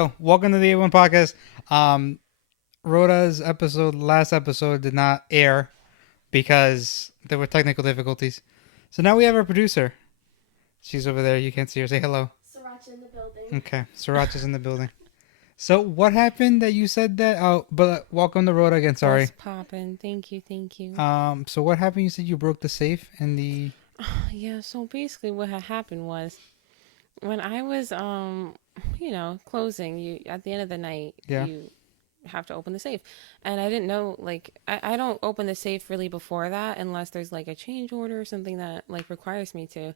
Welcome to the A1 podcast. Rawdah's last episode did not air because there were technical difficulties. So now we have our producer. She's over there. You can't see her. Say hello. Sriracha in the building. Okay, Sriracha's in the building. So what happened that you said that? Oh, but welcome to Rawdah again. Sorry. What's poppin'? Thank you. So what happened? You said you broke the safe in the. Yeah. So basically, what had happened was when I was closing. You at the end of the night. Yeah. You have to open the safe, and I didn't know. Like, I don't open the safe really before that unless there's like a change order or something that like requires me to.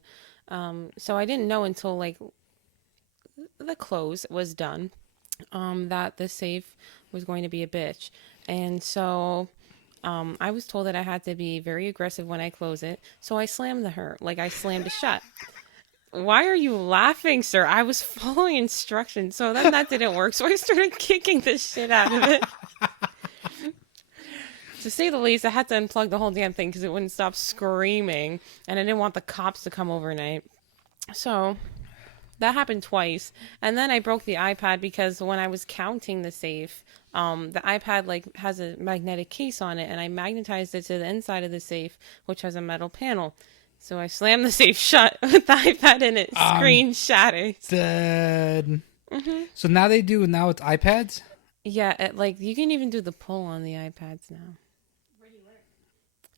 So I didn't know until like the close was done. That the safe was going to be a bitch. And so I was told that I had to be very aggressive when I close it. So I slammed I slammed it shut. Why are you laughing, sir? I was following instructions. So then that didn't work. So I started kicking the shit out of it. To say the least, I had to unplug the whole damn thing because it wouldn't stop screaming. And I didn't want the cops to come overnight. So that happened twice. And then I broke the iPad because when I was counting the safe, the iPad like has a magnetic case on it, and I magnetized it to the inside of the safe, which has a metal panel. So I slammed the safe shut with the iPad in it. Screen shattered. Dead. Mm-hmm. So now now it's iPads? Yeah, you can even do the pull on the iPads now. Where do you work?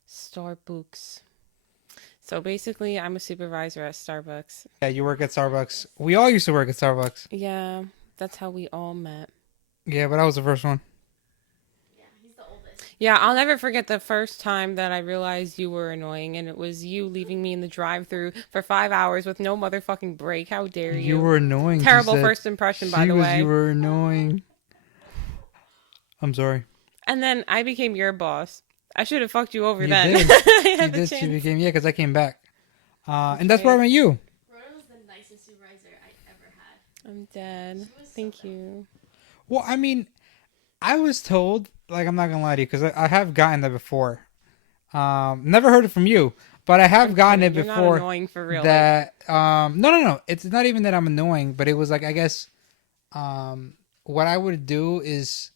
Starbucks. So basically, I'm a supervisor at Starbucks. Yeah, you work at Starbucks. We all used to work at Starbucks. Yeah, that's how we all met. Yeah, but I was the first one. Yeah, he's the oldest. Yeah, I'll never forget the first time that I realized you were annoying, and it was you leaving me in the drive-thru for 5 hours with no motherfucking break. How dare you? You were annoying. Terrible first impression, by the way. You were annoying. I'm sorry. And then I became your boss. I should have fucked you over You then. did. I had You the did. chance. She became because I came back, and that's where I met you. Rawdah was the nicest supervisor I ever had. I'm dead. She was so Thank nice. you. Well, I mean, I was told, like, I'm not gonna lie to you, because I have gotten that before. Never heard it from you, but I have gotten it You're before. not annoying for real. That no. It's not even that I'm annoying, but it was like, I guess what I would do is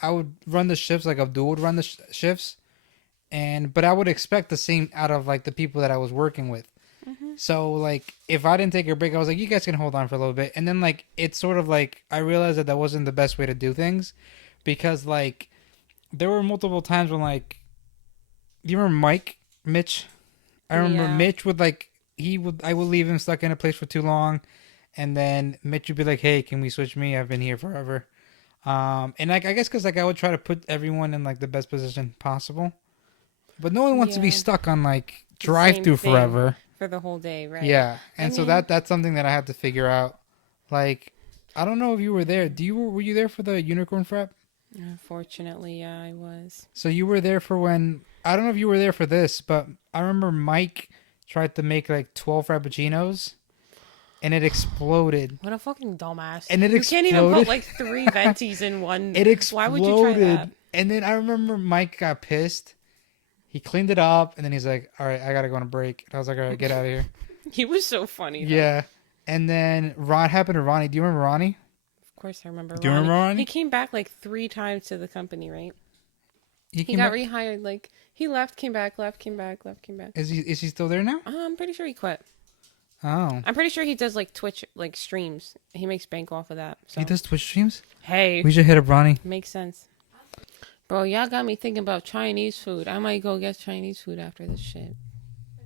I would run the shifts like Abdul would run the shifts, but I would expect the same out of like the people that I was working with. So like if I didn't take a break, I was like, you guys can hold on for a little bit, and then like it's sort of like I realized that wasn't the best way to do things, because like there were multiple times when like, do you remember Mitch? I remember Yeah. Mitch would like I would leave him stuck in a place for too long, and then Mitch would be like, hey, can we switch me? I've been here forever. And like I guess because like I would try to put everyone in like the best position possible, but no one wants to be Yeah. stuck on like The drive through same thing forever. for the whole day, right? Yeah, and I so mean- that's something that I had to figure out. Like, I don't know if you were there. Were you there for the unicorn frap? Unfortunately, yeah, I was. So you were there for when, I don't know if you were there for this, but I remember Mike tried to make like 12 frappuccinos, and it exploded. What a fucking dumbass. And it you can't even put exploded. like 3 venties in one. It exploded. Why would you try that? And then I remember Mike got pissed. He cleaned it up, and then he's like, all right, I gotta go on a break. And I was like, all right, get out of here. He was so funny. Though. Yeah. And then happened to Ronnie. Do you remember Ronnie? Of course, I remember. Do you remember Ronnie? He came back like 3 times to the company, right? He He got rehired. Like he left, came back, left, came back. Is he still there now? I'm pretty sure he quit. Oh. I'm pretty sure he does like Twitch like streams. He makes bank off of that. So. He does Twitch streams? Hey, We should hit up Ronnie. makes sense. Bro, y'all got me thinking about Chinese food. I might go get Chinese food after this shit. I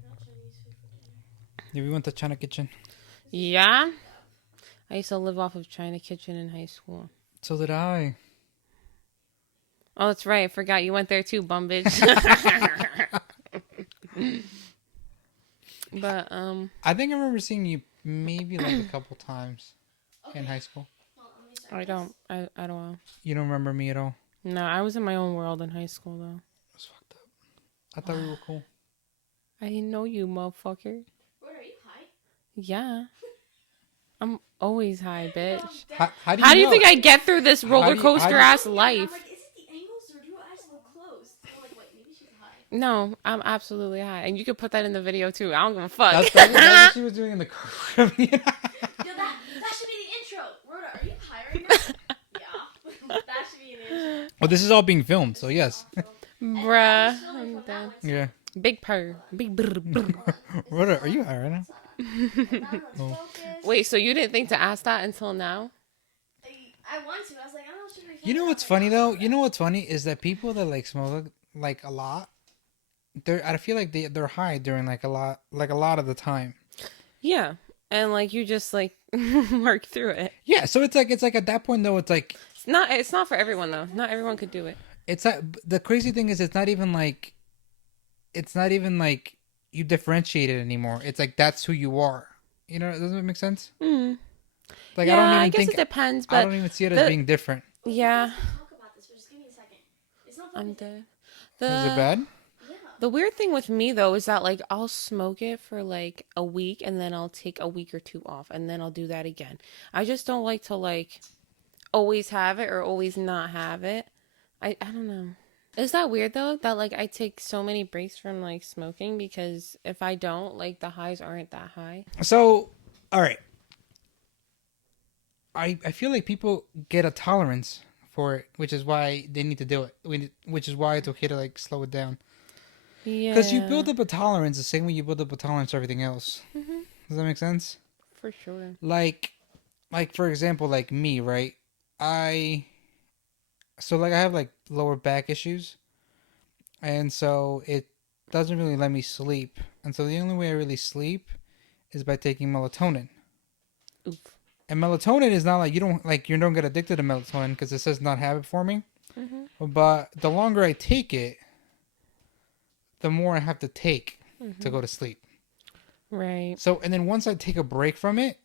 got Chinese food for dinner. Yeah, we went to China Kitchen. Yeah? I used to live off of China Kitchen in high school. So did I. Oh, that's right. I forgot you went there too, bum bitch. But, I think I remember seeing you maybe like a couple times in high school. Well, let me start I don't. I don't know. You don't remember me at all. No, I was in my own world in high school, though. That's fucked up. I thought we were cool. I didn't know you, motherfucker. Rawdah, are you high? Yeah. I'm always high, bitch. How do you How do you know? think I get through this How roller do you- coaster ass I'm life? like, is it the angles or do your eyes look closed? I'm like, wait, maybe she's high. No, I'm absolutely high. And you could put that in the video, too. I don't give a fuck. That's what she was doing in the car. Yo, that should be the intro. Rawdah, are you high right Oh, this is all being filmed, so yes. Bruh. I'm done. Yeah. Big purr. Big brr, brr. Rawdah, are you high right now? Focus. Wait, so you didn't think to ask that until now? I want to. I was like, I don't know. Should we? You know what's funny though? You know what's funny is that people that like smoke like a lot, I feel like they're high during like a lot of the time. Yeah. And like you just like work through it. Yeah, so it's like at that point though, It's not for everyone though. Not everyone could do it. it's not, the crazy thing is it's not even like you differentiate it anymore. It's like that's who you are. You know, doesn't it make sense? Mm. Like Yeah, I don't I even guess think it depends, I but don't even see it as being different. yeah, Talk about this, but just give me a second. It's not. I'm dead. Is it bad? Yeah. The weird thing with me though is that like I'll smoke it for like a week and then I'll take a week or two off and then I'll do that again. I just don't like to like always have it or always not have it. I don't know. Is that weird though that like I take so many breaks from like smoking because if I don't, like the highs aren't that high? So, all right. I feel like people get a tolerance for it, which is why they need to do it. Which is why it's okay to like slow it down. Yeah. Because you build up a tolerance the same way you build up a tolerance for everything else. Mhm. Does that make sense? For sure. Like for example, like me, right? I have like lower back issues, and so it doesn't really let me sleep. And so the only way I really sleep is by taking melatonin. Oof. And melatonin is not like you don't get addicted to melatonin because it says not habit forming. Mhm. But the longer I take it, the more I have to take Mhm. to go to sleep. Right. So and then once I take a break from it,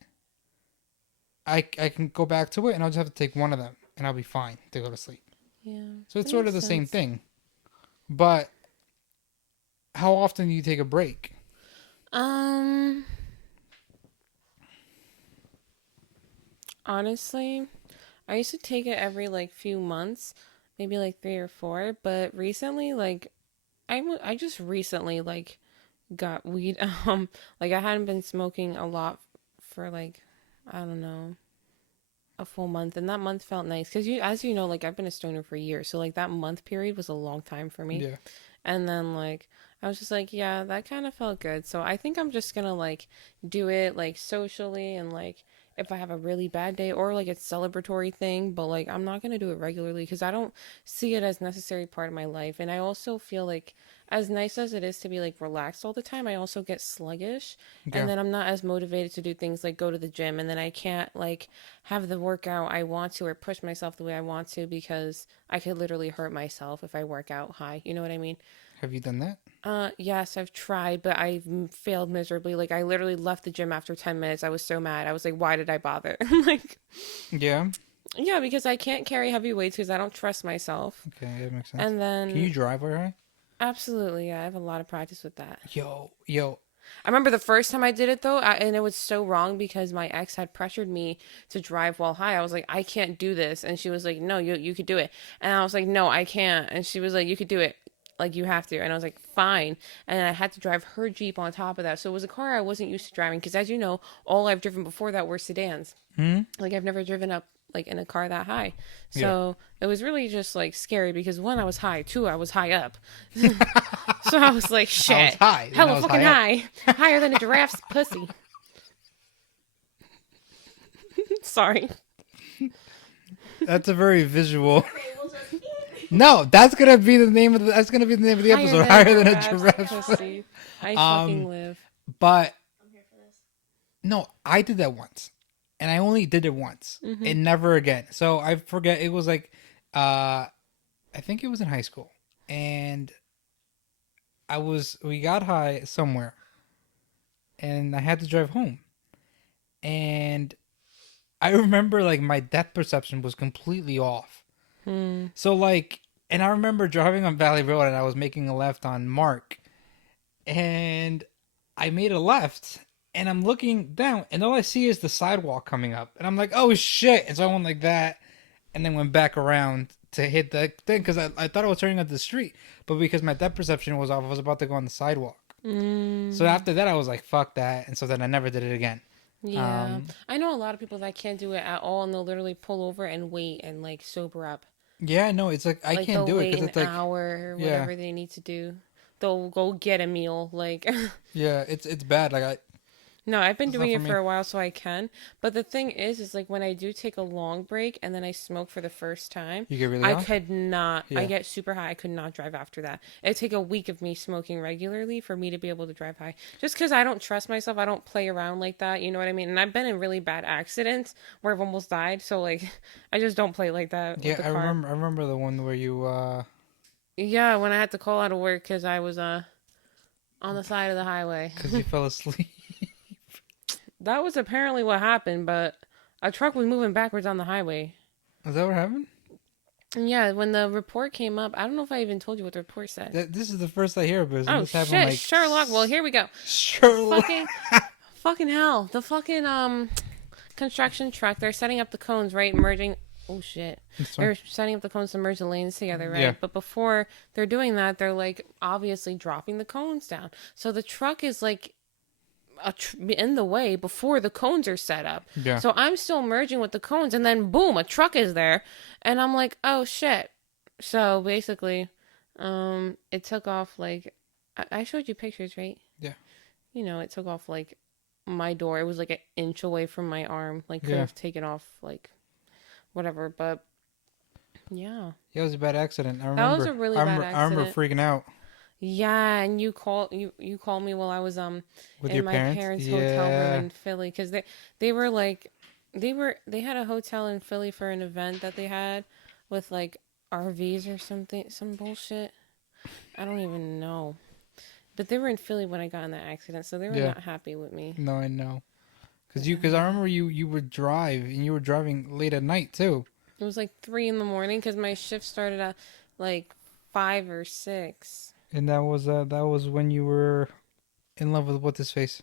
I can go back to it and I'll just have to take one of them and I'll be fine to go to sleep. Yeah. So it's That sort of the makes same sense. thing. But how often do you take a break? Honestly, I used to take it every like few months, maybe like 3 or 4. But recently, like I just recently like got weed. Like I hadn't been smoking a lot for like I don't know a full month, and that month felt nice because as you know, like I've been a stoner for years, so like that month period was a long time for me. Yeah. And then like I was just like, yeah, that kind of felt good. So I think I'm just gonna like do it like socially and like if I have a really bad day or like a celebratory thing, but like I'm not gonna do it regularly because I don't see it as necessary part of my life. And I also feel like as nice as it is to be like relaxed all the time, I also get sluggish and Yeah. then I'm not as motivated to do things like go to the gym and then I can't like have the workout I want to or push myself the way I want to because I could literally hurt myself if I work out high. You know what I mean? Have you done that? Yes, I've tried, but I've failed miserably. Like, I literally left the gym after 10 minutes. I was so mad. I was like, why did I bother? Like, Yeah. yeah, because I can't carry heavy weights because I don't trust myself. Okay, that makes sense. And Can you then, drive while you're high? absolutely, yeah, I have a lot of practice with that. Yo. I remember the first time I did it though, and it was so wrong because my ex had pressured me to drive while high. I was like, I can't do this, and she was like, no, you could do it, and I was like, no, I can't, and she was like, you could do it, like you have to, and I was like, fine, and I had to drive her Jeep on top of that, so it was a car I wasn't used to driving because, as you know, all I've driven before that were sedans. Like I've never driven up like in a car that high, so it was really just like scary because one, I was high, two, I was high up. So I was like, shit. I was high. Then I Hella was fucking high high. Higher than a giraffe's pussy. Sorry. That's a very visual. Okay, we'll just. No, that's gonna be the name of the episode. Higher than a giraffe. Pussy. I fucking live. But I'm here for this. no, I did that once, and I only did it once, and never again. So I forget. It was like, I think it was in high school, and we got high somewhere, and I had to drive home, and I remember like my depth perception was completely off. So like, and I remember driving on Valley Road and I was making a left on Mark, and I made a left and I'm looking down and all I see is the sidewalk coming up and I'm like, oh shit. And so I went like that and then went back around to hit the thing because I thought I was turning onto the street, but because my depth perception was off, I was about to go on the sidewalk. So after that I was like, fuck that. And so then I never did it again. Yeah. I know a lot of people that can't do it at all and they'll literally pull over and wait and like sober up. Yeah, no, it's like I Like can't they'll do it wait because an it's like, hour or yeah, whatever they need to do. They'll go get a meal. Like yeah, it's bad. Like no, I've been it's not doing for it for me. a while, so I can. But the thing is like when I do take a long break and then I smoke for the first time, You get really I off. could not. I Yeah, get super high. I could not drive after that. It'd take a week of me smoking regularly for me to be able to drive high. Just because I don't trust myself, I don't play around like that. You know what I mean? And I've been in really bad accidents where I've almost died. So like, I just don't play like that with yeah. the I car. remember. I remember the one where you Yeah, when I had to call out of work because I was on the side of the highway. because you fell asleep. That was apparently what happened, but a truck was moving backwards on the highway. Is that what happened? And yeah, when the report came up, I don't know if I even told you what the report said. This is the first I hear of it. And Oh this happened shit, like Sherlock. Well, here we go. Sherlock. Fucking hell. The fucking construction truck, they're setting up the cones, right? Merging. Oh shit. It's fine. They're setting up the cones to merge the lanes together, right? Yeah. But before they're doing that, they're like obviously dropping the cones down. So the truck is like in the way before the cones are set up. Yeah. So I'm still merging with the cones, and then boom, a truck is there, and I'm like, oh shit. So basically, it took off like I showed you pictures, right? Yeah. You know, it took off like my door. It was like an inch away from my arm. Like could Yeah. have taken off like whatever, but yeah. Yeah, it was a bad accident. I remember. That was a really bad I remember accident. freaking out Yeah, and you called me while I was with in your my parents. hotel room Yeah. in Philly because they were like they had a hotel in Philly for an event that they had with like RVs or something, some bullshit. I don't even know. But they were in Philly when I got in that accident, so they were Yeah. not happy with me. No, I know. Because I remember you would drive and you were driving late at night too. It was like 3 in the morning because my shift started at like 5 or 6. And that was when you were in love with what's his face.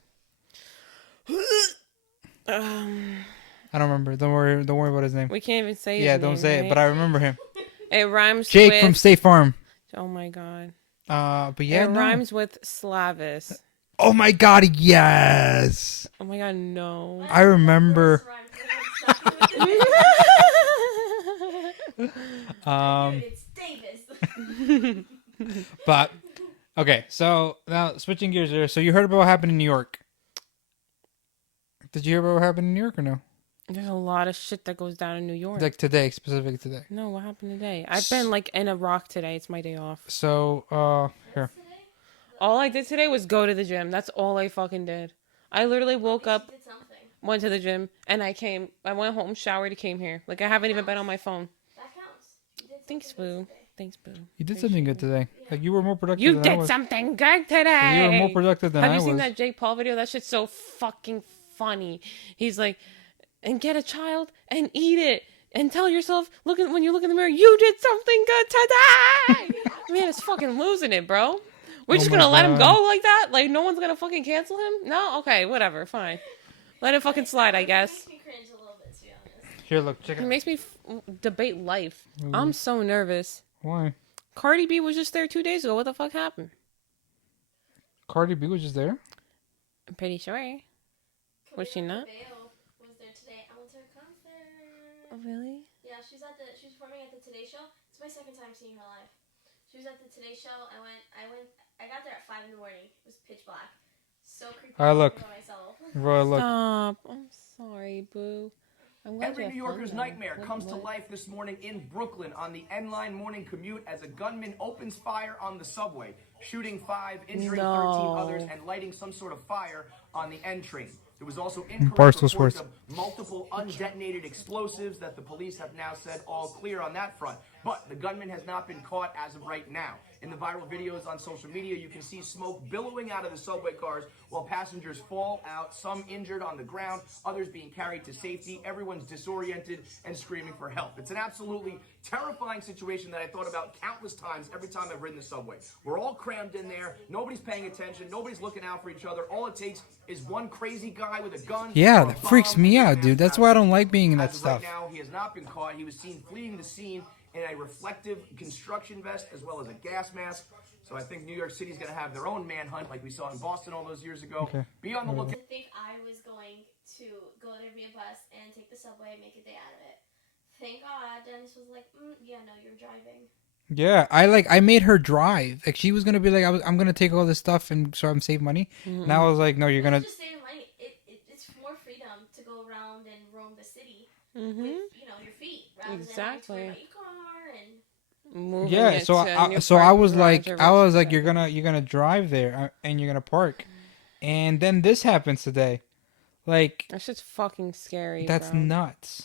I don't remember. Don't worry about his name. We can't even say his Yeah, name, don't say right? it. But I remember him. It rhymes Jake with from State Farm. Oh my god. But yeah, It no. rhymes with Slavis. Oh my god, yes. Oh my god, no. I remember. It's Davis. But okay, so now switching gears here. So you heard about what happened in New York? Did you hear about what happened in New York or no? There's a lot of shit that goes down in New York. Like today, specific today. No, what happened today? I've been like in a rock today. It's my day off. So here. All I did today was go to the gym. That's all I fucking did. I literally woke up, Did something. went to the gym, and I went home, showered, came here. Like I haven't even been on my phone. That counts. You did Thanks, something boo. good today. Thanks, boo. You did something good today. Like you were more productive You than I did was. something good today. You were more productive than Have I you was. seen that Jake Paul video? That shit's so fucking funny. He's like, and get a child and eat it. And tell yourself, when you look in the mirror, you did something good today. Man, it's fucking losing it, bro. We're just my gonna let him God. go like that? Like no one's gonna fucking cancel him? No? Okay, whatever, fine. Let it fucking slide, I It guess. makes me cringe a little bit, to be honest. Here, look, check It it. makes me debate life. I'm so nervous. Why? Cardi B was just there 2 days ago. What the fuck happened? Cardi B was just there. I'm pretty sure. Was she not? Vale was there today. I went to her concert. Oh, really? Yeah, she was performing at the Today Show. It's my second time seeing her live. She was at the Today Show. I got there at 5 in the morning. It was pitch black. So creepy. All right, look. By myself. Roy, look. Stop. I'm sorry, boo. I'm glad Every you New had fun, Yorker's though. nightmare What- comes to what? life this morning in Brooklyn on the N-Line morning commute as a gunman opens fire on the subway, shooting 5, injuring 13 No. others, and lighting some sort of fire on the N train. There was also incorrect Barstool's reports worst. of multiple undetonated explosives that the police have now said all clear on that front. But the gunman has not been caught as of right now. In the viral videos on social media, you can see smoke billowing out of the subway cars while passengers fall out, some injured on the ground, others being carried to safety. Everyone's disoriented and screaming for help. It's an absolutely terrifying situation that I thought about countless times every time I've ridden the subway. We're all crammed in there. Nobody's paying attention. Nobody's looking out for each other. All it takes is one crazy guy with a gun. Yeah, or a that freaks bomb me and out, mass dude. That's why I don't like being in that As of stuff. Right now, he has not been caught. He was seen fleeing the scene in a reflective construction vest as well as a gas mask. So I think New York City's going to have their own manhunt like we saw in Boston all those years ago. Okay. Be on the lookout. I think I was going to go there via bus and take the subway, make a day out of it. thank God. Dennis was like, yeah, no, you're driving. Yeah, I made her drive. Like she was gonna be like, I'm gonna take all this stuff and so I'm save money. Mm-mm. And I was like, no, you're It's gonna. just saving money. It's more freedom to go around and roam the city Mm-hmm. with, your feet rather Exactly. than having to worry about your car and Moving Yeah, it so to a new so I parking was like, garage or I was something. like, you're gonna drive there and you're gonna park, and then this happens today, like That's just fucking scary, that's bro. nuts.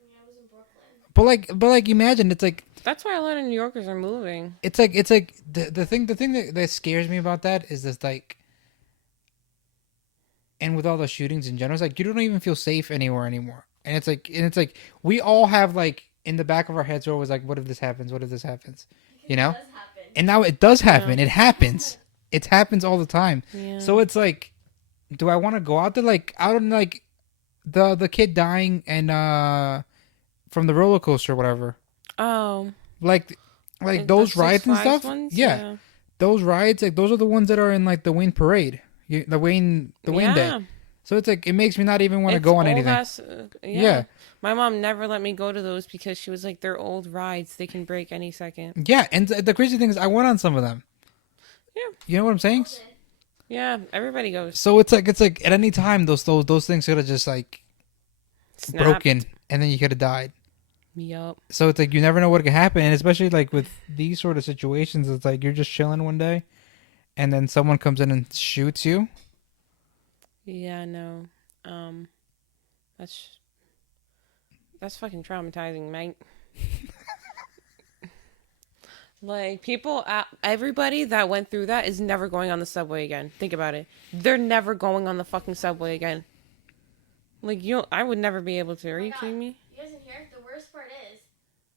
I was in Brooklyn. But like, imagine it's like That's why a lot of New Yorkers are moving. it's like the thing that scares me about that is this like, and with all the shootings in general, it's like you don't even feel safe anywhere anymore, and it's like we all have like in the back of our heads, we're always like, what if this happens? What if this happens? Because You know? it does happen. And now it does happen. Yeah. It happens. It happens all the time. Yeah. So it's like, do I want to go out there? Like, out on like the kid dying and from the roller coaster or whatever. Oh. Like The those Six rides and Flags stuff. ones? Yeah, those rides. Like those are the ones that are in like the Wayne Parade. The Wayne Day. So it's like it makes me not even want to It's go on old anything. Yeah. My mom never let me go to those because she was like, they're old rides. They can break any second. Yeah, and the crazy thing is, I went on some of them. Yeah. You know what I'm saying? Yeah, everybody goes. So it's like at any time those things could have just like Snapped. broken, and then you could have died. Yup. So it's like you never know what could happen, and especially like with these sort of situations, it's like you're just chilling one day, and then someone comes in and shoots you. Yeah, no. That's fucking traumatizing, mate. Like everybody that went through that is never going on the subway again. Think about it. They're never going on the fucking subway again. Like I would never be able to. Are you kidding me? You guys in here? The worst part is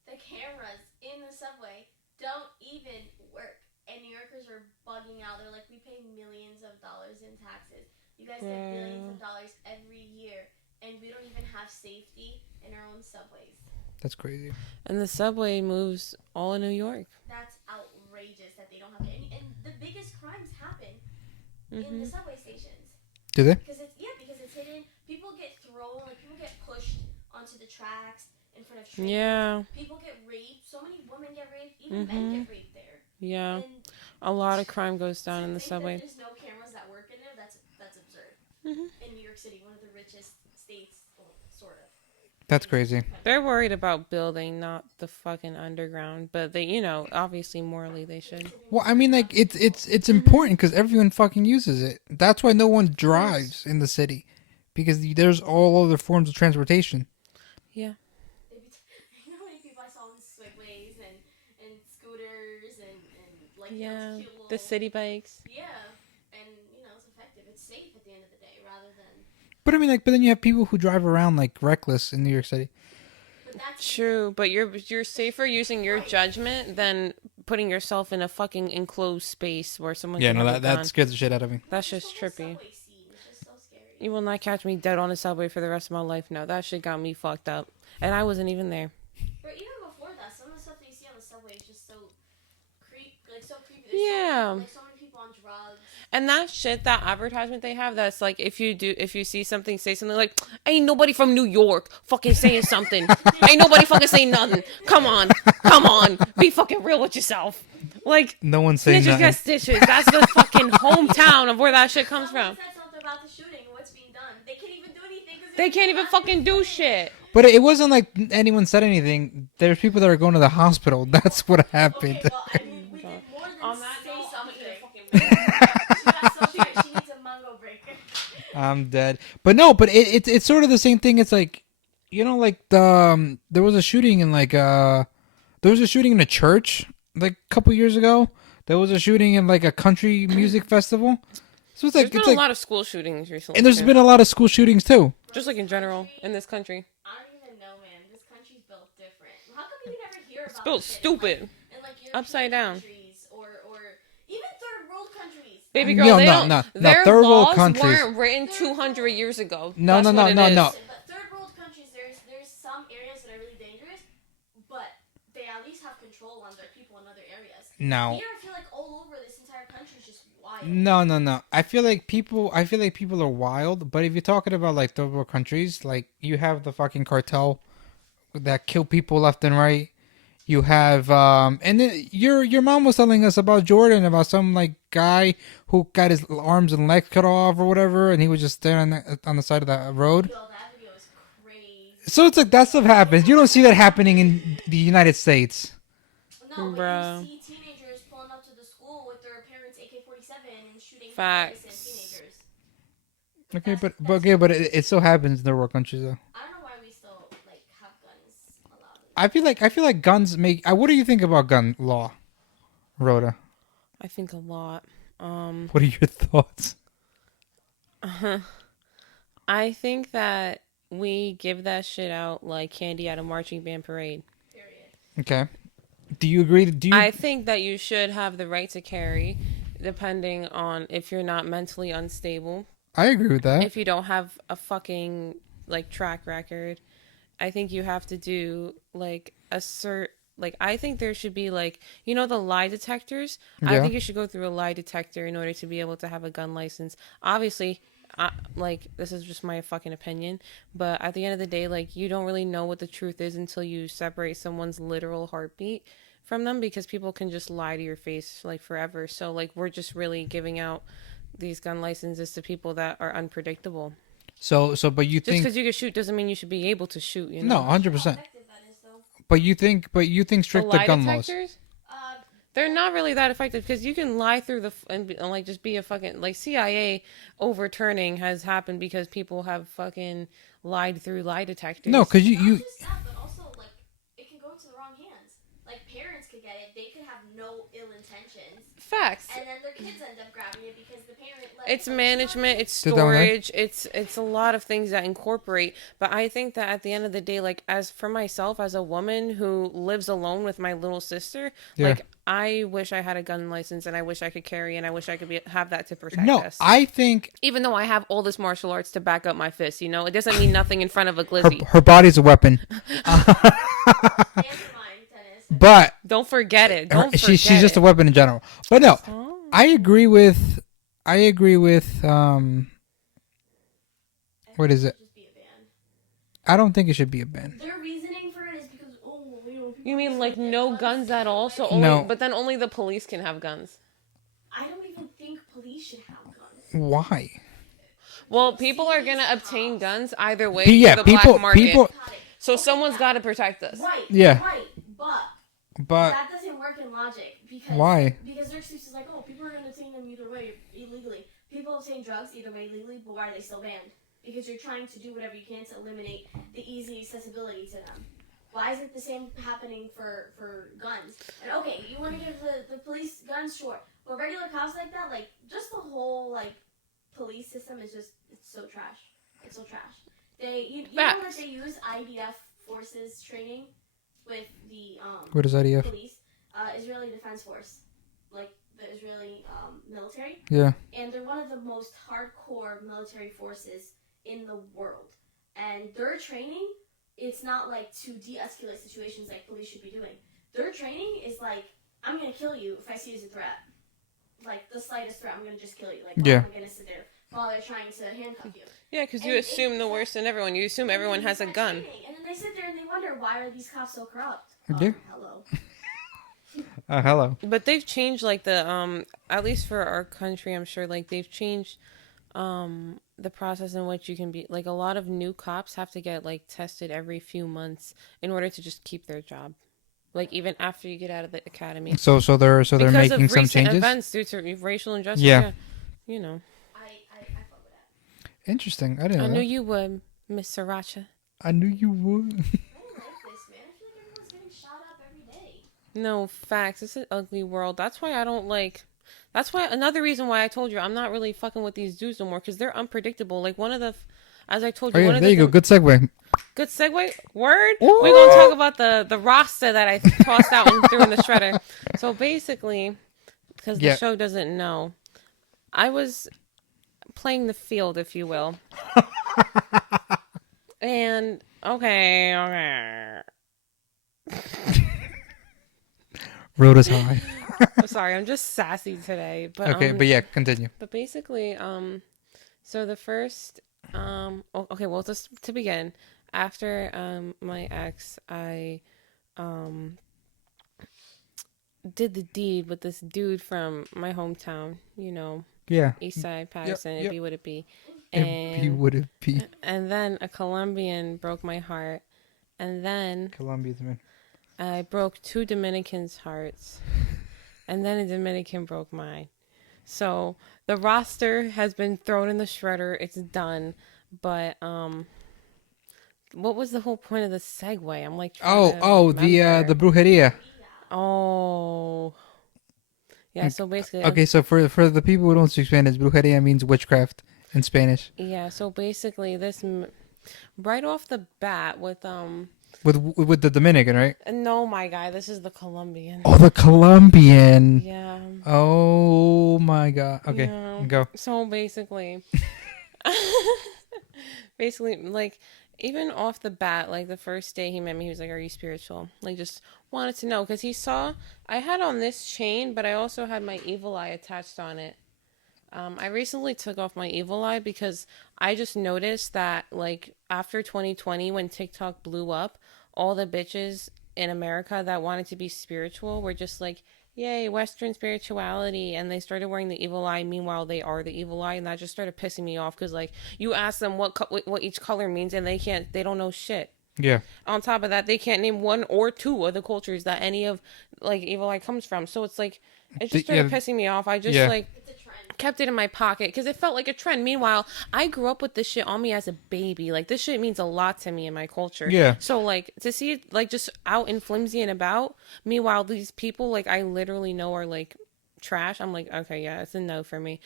the cameras in the subway don't even work. And New Yorkers are bugging out. They're like, we pay millions of dollars in taxes. You guys get billions of dollars every year. And we don't even have safety in our own subways. That's crazy. And the subway moves all in New York. That's outrageous that they don't have it. And the biggest crimes happen in the subway stations. Do they? Because it's hidden. People get thrown, like people get pushed onto the tracks in front of trains. Yeah. People get raped. So many women get raped. Even men get raped there. Yeah. And A lot of crime goes down in the think subway. that there's no cameras that work in there. That's absurd. In New York City, one of the richest states, well, sort of. That's crazy. They're worried about building, not the fucking underground. But they, obviously morally they should. Well, I mean, like it's important because everyone fucking uses it. That's why no one drives in the city, because there's all other forms of transportation. Yeah. You know how many people I saw on Segways and scooters and like Yeah. those cute little, The city bikes. Yeah, and it's effective. It's safe at the end of the day, rather than. But I mean, like, but then you have people who drive around like reckless in New York City. But that's True, but you're safer using your judgment than putting yourself in a fucking enclosed space where someone. Yeah, can no, have a that gun. scares the shit out of me. That's just the whole trippy. subway scene is just so scary. You will not catch me dead on a subway for the rest of my life. No, that shit got me fucked up, and I wasn't even there. But even before that, some of the stuff that you see on the subway is just so creepy. There's Yeah. so many people on drugs. And that shit, that advertisement they have, that's like if you see something, say something like, "Ain't nobody from New York fucking saying something. Ain't nobody fucking saying nothing. Come on, be fucking real with yourself." Like, No one's saying snitches nothing. get stitches. That's the fucking hometown of where that shit comes Someone from. said something about the shooting and what's being done. They can't even do anything. They can't even fucking do shit. But it wasn't like anyone said anything. There's people that are going to the hospital. That's what happened. Okay, well, I mean, we did more than On that say note, I'm something. gonna fucking She got so sick, she needs a mango break. I'm dead. But no, but it's sort of the same thing. It's like, like there was a shooting in like there was a shooting in a church like a couple years ago. There was a shooting in like a country music festival. So it's like There's been a lot of school shootings recently. and there's too. been a lot of school shootings too. Just like in general in this country. I don't even know, man. This country's built different. How come you never hear about It's built this shit? stupid. In like European Upside down. countries or even third world countries. Baby No, girl, no, their third world laws countries. weren't written 200 years ago. No, That's no, what no, it is. no. But third world countries, there's some areas that are really dangerous, but they at least have control on their people in other areas. No. Here, I feel like all over this entire country is just wild. No. I feel like people are wild, but if you're talking about like third world countries, like you have the fucking cartel that kill people left and right. You have and then your mom was telling us about Jordan, about some like guy who got his arms and legs cut off or whatever, and he was just there on the side of the road. Yo, that video is crazy. So it's like that stuff happens. You don't see that happening in the United States. No, Bruh. but you see teenagers pulling up to the school with their parents' AK-47 and shooting Facts. innocent teenagers. Okay, but it still happens in third world countries though. I don't know why we still like have guns allowed. I feel like guns make. What do you think about gun law, Rhoda? I think a lot. What are your thoughts? I think that we give that shit out like candy at a marching band parade. Period. Okay. Do you agree? I think that you should have the right to carry, depending on if you're not mentally unstable. I agree with that. If you don't have a fucking like track record, I think you have to do like I think there should be like, you know, the lie detectors. I Yeah. think you should go through a lie detector in order to be able to have a gun license. Obviously, like this is just my fucking opinion, but at the end of the day, like you don't really know what the truth is until you separate someone's literal heartbeat from them, because people can just lie to your face like forever. So like we're just really giving out these gun licenses to people that are unpredictable. But you Just think because you can shoot doesn't mean you should be able to shoot. You no, know? 100%. Effective that is though. But you think The stricter lie gun laws. detectors, Uh, they're not really that effective because you can lie through and like just be a fucking like CIA overturning has happened because people have fucking lied through lie detectors. No, because not you just that, but also like it can go into the wrong hands. Like parents could get it; they could have no ill intentions, facts. and then their kids end up grabbing it because the parent. It's management, it's Sit down there. storage, it's a lot of things that incorporate. But I think that at the end of the day, like as for myself as a woman who lives alone with my little sister, Yeah. like I wish I had a gun license and I wish I could carry and I wish I could have that to protect no, us. I think Even though I have all this martial arts to back up my fist, you know, it doesn't mean nothing in front of a glizzy. her body's a weapon. But Don't forget it. Don't forget she's just it. a weapon in general. But no, Oh. I agree with what is it? I don't think it should be a ban. Their reasoning for it is because people You mean just like get no guns at all? So Like, only, No. but then only the police can have guns. I don't even think police should have guns. Why? Well, people are gonna obtain guns either way. Yeah, through the people- black market. people- So Okay, someone's yeah. got to protect us. Right. Yeah. Right. But But that doesn't work in logic because why? Because their excuse is like, oh, people are gonna obtain them either way illegally. People obtain drugs either way legally, but why are they still banned? Because you're trying to do whatever you can to eliminate the easy accessibility to them. Why isn't the same happening for guns? And okay, you want to give the police guns, sure, but regular cops like that, like just the whole like police system is just it's so trash. It's so trash. You know that Facts. they use IDF forces training with the What is IDF? police, Israeli Defense Force, like the Israeli military, Yeah. and they're one of the most hardcore military forces in the world. And their training, it's not like to de-escalate situations like police should be doing. Their training is like, I'm gonna kill you if I see you as a threat. Like the slightest threat, I'm gonna just kill you. Like, why Yeah. am I gonna sit there while they're trying to handcuff you? Yeah, because you And assume the worst in everyone. You assume everyone has a gun. Training. And then they sit there and they wonder, why are these cops so corrupt? Yeah. Hello. Hello. But they've changed like the at least for our country, I'm sure like they've changed the process in which you can be like a lot of new cops have to get like tested every few months in order to just keep their job. Like even after you get out of the academy. So they're Because making of some recent changes. events due to racial injustice. Yeah. You know. I fuck with that. Interesting. I didn't I know. knew That. you would, Miss Sriracha. I knew you would. I don't like this, man. I feel like everyone's getting shot up every day. No, facts. It's an ugly world. That's why I don't like. That's why another reason why I told you I'm not really fucking with these dudes no more because they're unpredictable. Like one of the, as I told Oh you, one yeah, of there the you go. Good segue. good segue. Word. Ooh. We're gonna talk about the Rasta that I tossed out and threw in the shredder. So basically, because the Yeah. show doesn't know, I was playing the field, if you will, and okay. Rhoda's high. I'm sorry, I'm just sassy today. But Okay, but yeah, continue. But basically, so the first, okay, well, just to begin, after my ex, I did the deed with this dude from my hometown, Yeah. East Side, Yep. Patterson. It'd Yep. be what it be. It be would it be And then a Colombian broke my heart. And then Colombia's man. I broke 2 Dominicans' hearts. And then a Dominican broke mine. So the roster has been thrown in the shredder. It's done. But what was the whole point of the segue? I'm like trying to the remember. Brujeria. Oh. Yeah, so basically Okay, so for the people who don't speak Spanish, Brujeria means witchcraft in Spanish. yeah, so basically right off the bat with With the Dominican, right? no, my guy, this is the Colombian. Oh, the Colombian. Yeah. Oh my God. Okay, Yeah. go. So basically like even off the bat, like the first day he met me, he was like, "Are you spiritual?" Like just wanted to know because he saw I had on this chain, but I also had my evil eye attached on it. I recently took off my evil eye because I just noticed that like after 2020 when TikTok blew up, all the bitches in America that wanted to be spiritual were just like, yay, Western spirituality, and they started wearing the evil eye. Meanwhile, they are the evil eye, and that just started pissing me off because like you ask them what each color means, and they don't know shit. Yeah. On top of that, they can't name 1 or 2 of the cultures that any of like evil eye comes from. So it's like it just started pissing me off. I just like It's a trend. kept it in my pocket because it felt like a trend. Meanwhile, I grew up with this shit on me as a baby. Like this shit means a lot to me in my culture. Yeah. So like to see it like just out and flimsy and about. Meanwhile, these people like I literally know are like trash. I'm like, okay, yeah, it's a no for me.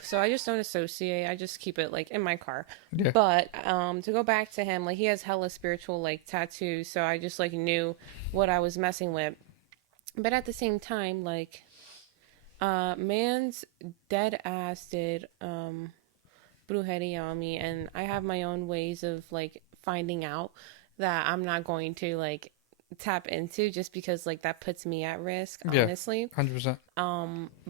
So I just don't associate. I just keep it like in my car. Yeah. But to go back to him, like he has hella spiritual like tattoos. So I just like knew what I was messing with. But at the same time, like man's dead ass did brujeria on me, and I have my own ways of like finding out that I'm not going to like tap into just because like that puts me at risk, honestly. 100%.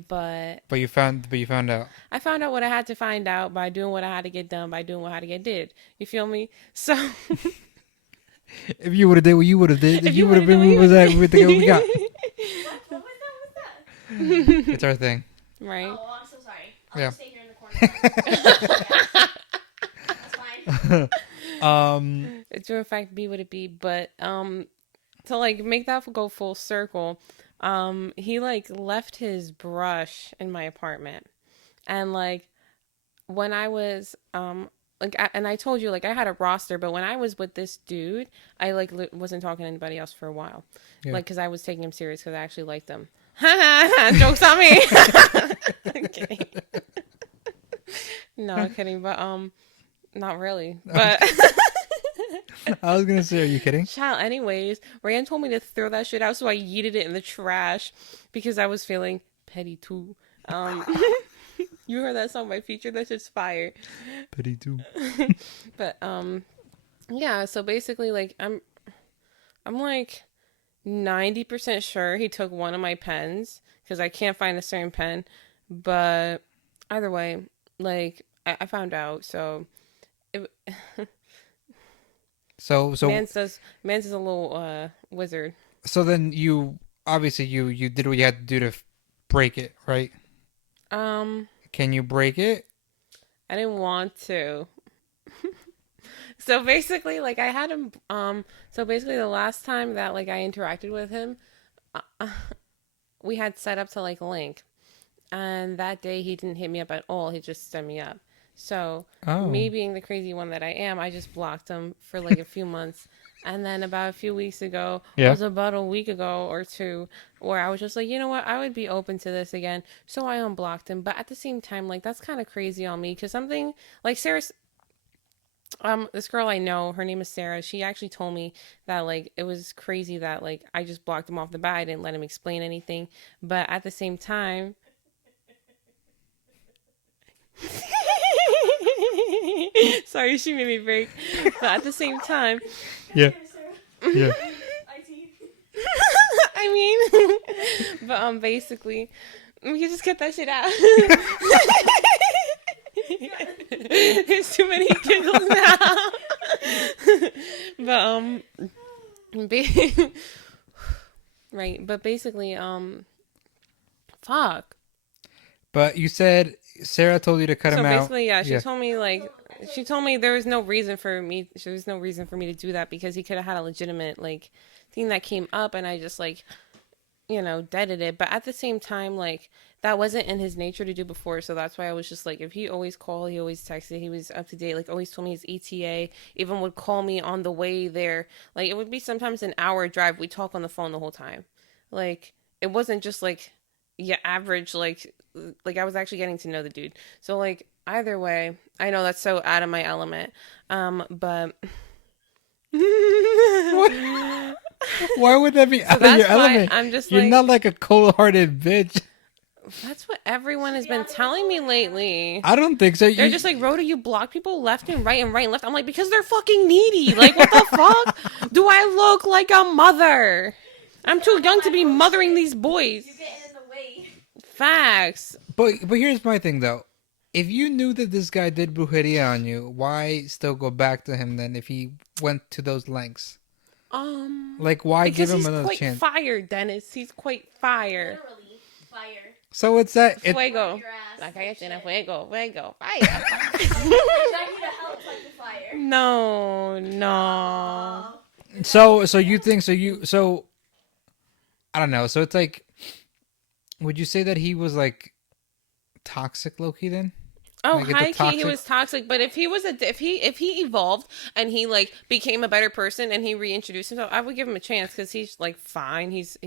But you found out. I found out what I had to find out by doing what I had to get done, by doing what I had to get did. You feel me? So If you would have did what you would have did, If you you would have would've been did what what was you that would've with the we got. What was that? It's our thing. right. Oh, well, I'm so sorry. I'll Yeah. just stay here in the corner. That's fine. It to in fact be what it be, but to like make that go full circle, he like left his brush in my apartment, and like when I was and I told you like I had a roster, but when I was with this dude, I like wasn't talking to anybody else for a while, Yeah. like because I was taking him serious because I actually liked him. Jokes on me. I'm kidding. No, I'm kidding, but not really, but. I was gonna say, are you kidding? Child, anyways, Rand told me to throw that shit out, so I yeeted it in the trash because I was feeling petty too. You heard that song by Future? That shit's fire. Petty too. But yeah. So basically, like I'm like 90% sure he took one of my pens because I can't find a certain pen. But either way, like I found out. So it. So Mans is a little wizard. So then you obviously you did what you had to do to break it, right? Can you break it? I didn't want to. So basically, like I had him. So basically, the last time that like I interacted with him, we had set up to like link, and that day he didn't hit me up at all. He just set me up. So me being the crazy one that I am, I just blocked him for like a few months. And then about a few weeks ago, it was about a week ago or 2, where I was just like, you know what, I would be open to this again. So I unblocked him. But at the same time, like that's kind of crazy on me because something like Sarah's, this girl I know, her name is Sarah. She actually told me that like it was crazy that like I just blocked him off the bat. I didn't let him explain anything. But at the same time. Sorry, she made me break. But at the same time, Yeah. Yeah. I mean, but basically, we can just cut that shit out. There's too many giggles now. But ba- right. But basically, fuck. But you said Sarah told you to cut So him out. basically, yeah, she Yeah. told me like she told me there was no reason for me. There was no reason for me to do that because he could have had a legitimate like thing that came up, and I just like deaded it. But at the same time, like that wasn't in his nature to do before, so that's why I was just like, if he always called, he always texted, he was up to date, like always told me his ETA, even would call me on the way there. Like it would be sometimes an hour drive. We talk on the phone the whole time. Like it wasn't just like average like I was actually getting to know the dude. So like either way, I know that's so out of my element. But Why would that be out of that's your why element? I'm just You're like, not like a cold-hearted bitch. that's what everyone has been telling me lately. I don't think so. They're just like, Rhoda, you block people left and right and right and left. I'm like, because they're fucking needy. Like, what the fuck? Do I look like a mother? I'm too young to be mothering these boys. You're getting in the way. Facts. But here's my thing though. If you knew that this guy did brujeria on you, why still go back to him then? If he went to those lengths, like why give him another He's chance? quite fire, Dennis. He's quite fire. Literally, fire. So it's that. Fuego. Your ass, La like calle shit. tiene fuego, fuego, fire. I need a help like the fire. No. So you think so I don't know. So it's like, would you say that he was like toxic, Loki? Then Oh, Like, it's a high key, he toxic- was toxic. But if he was if he evolved and he like became a better person and he reintroduced himself, I would give him a chance because he's like fine. He's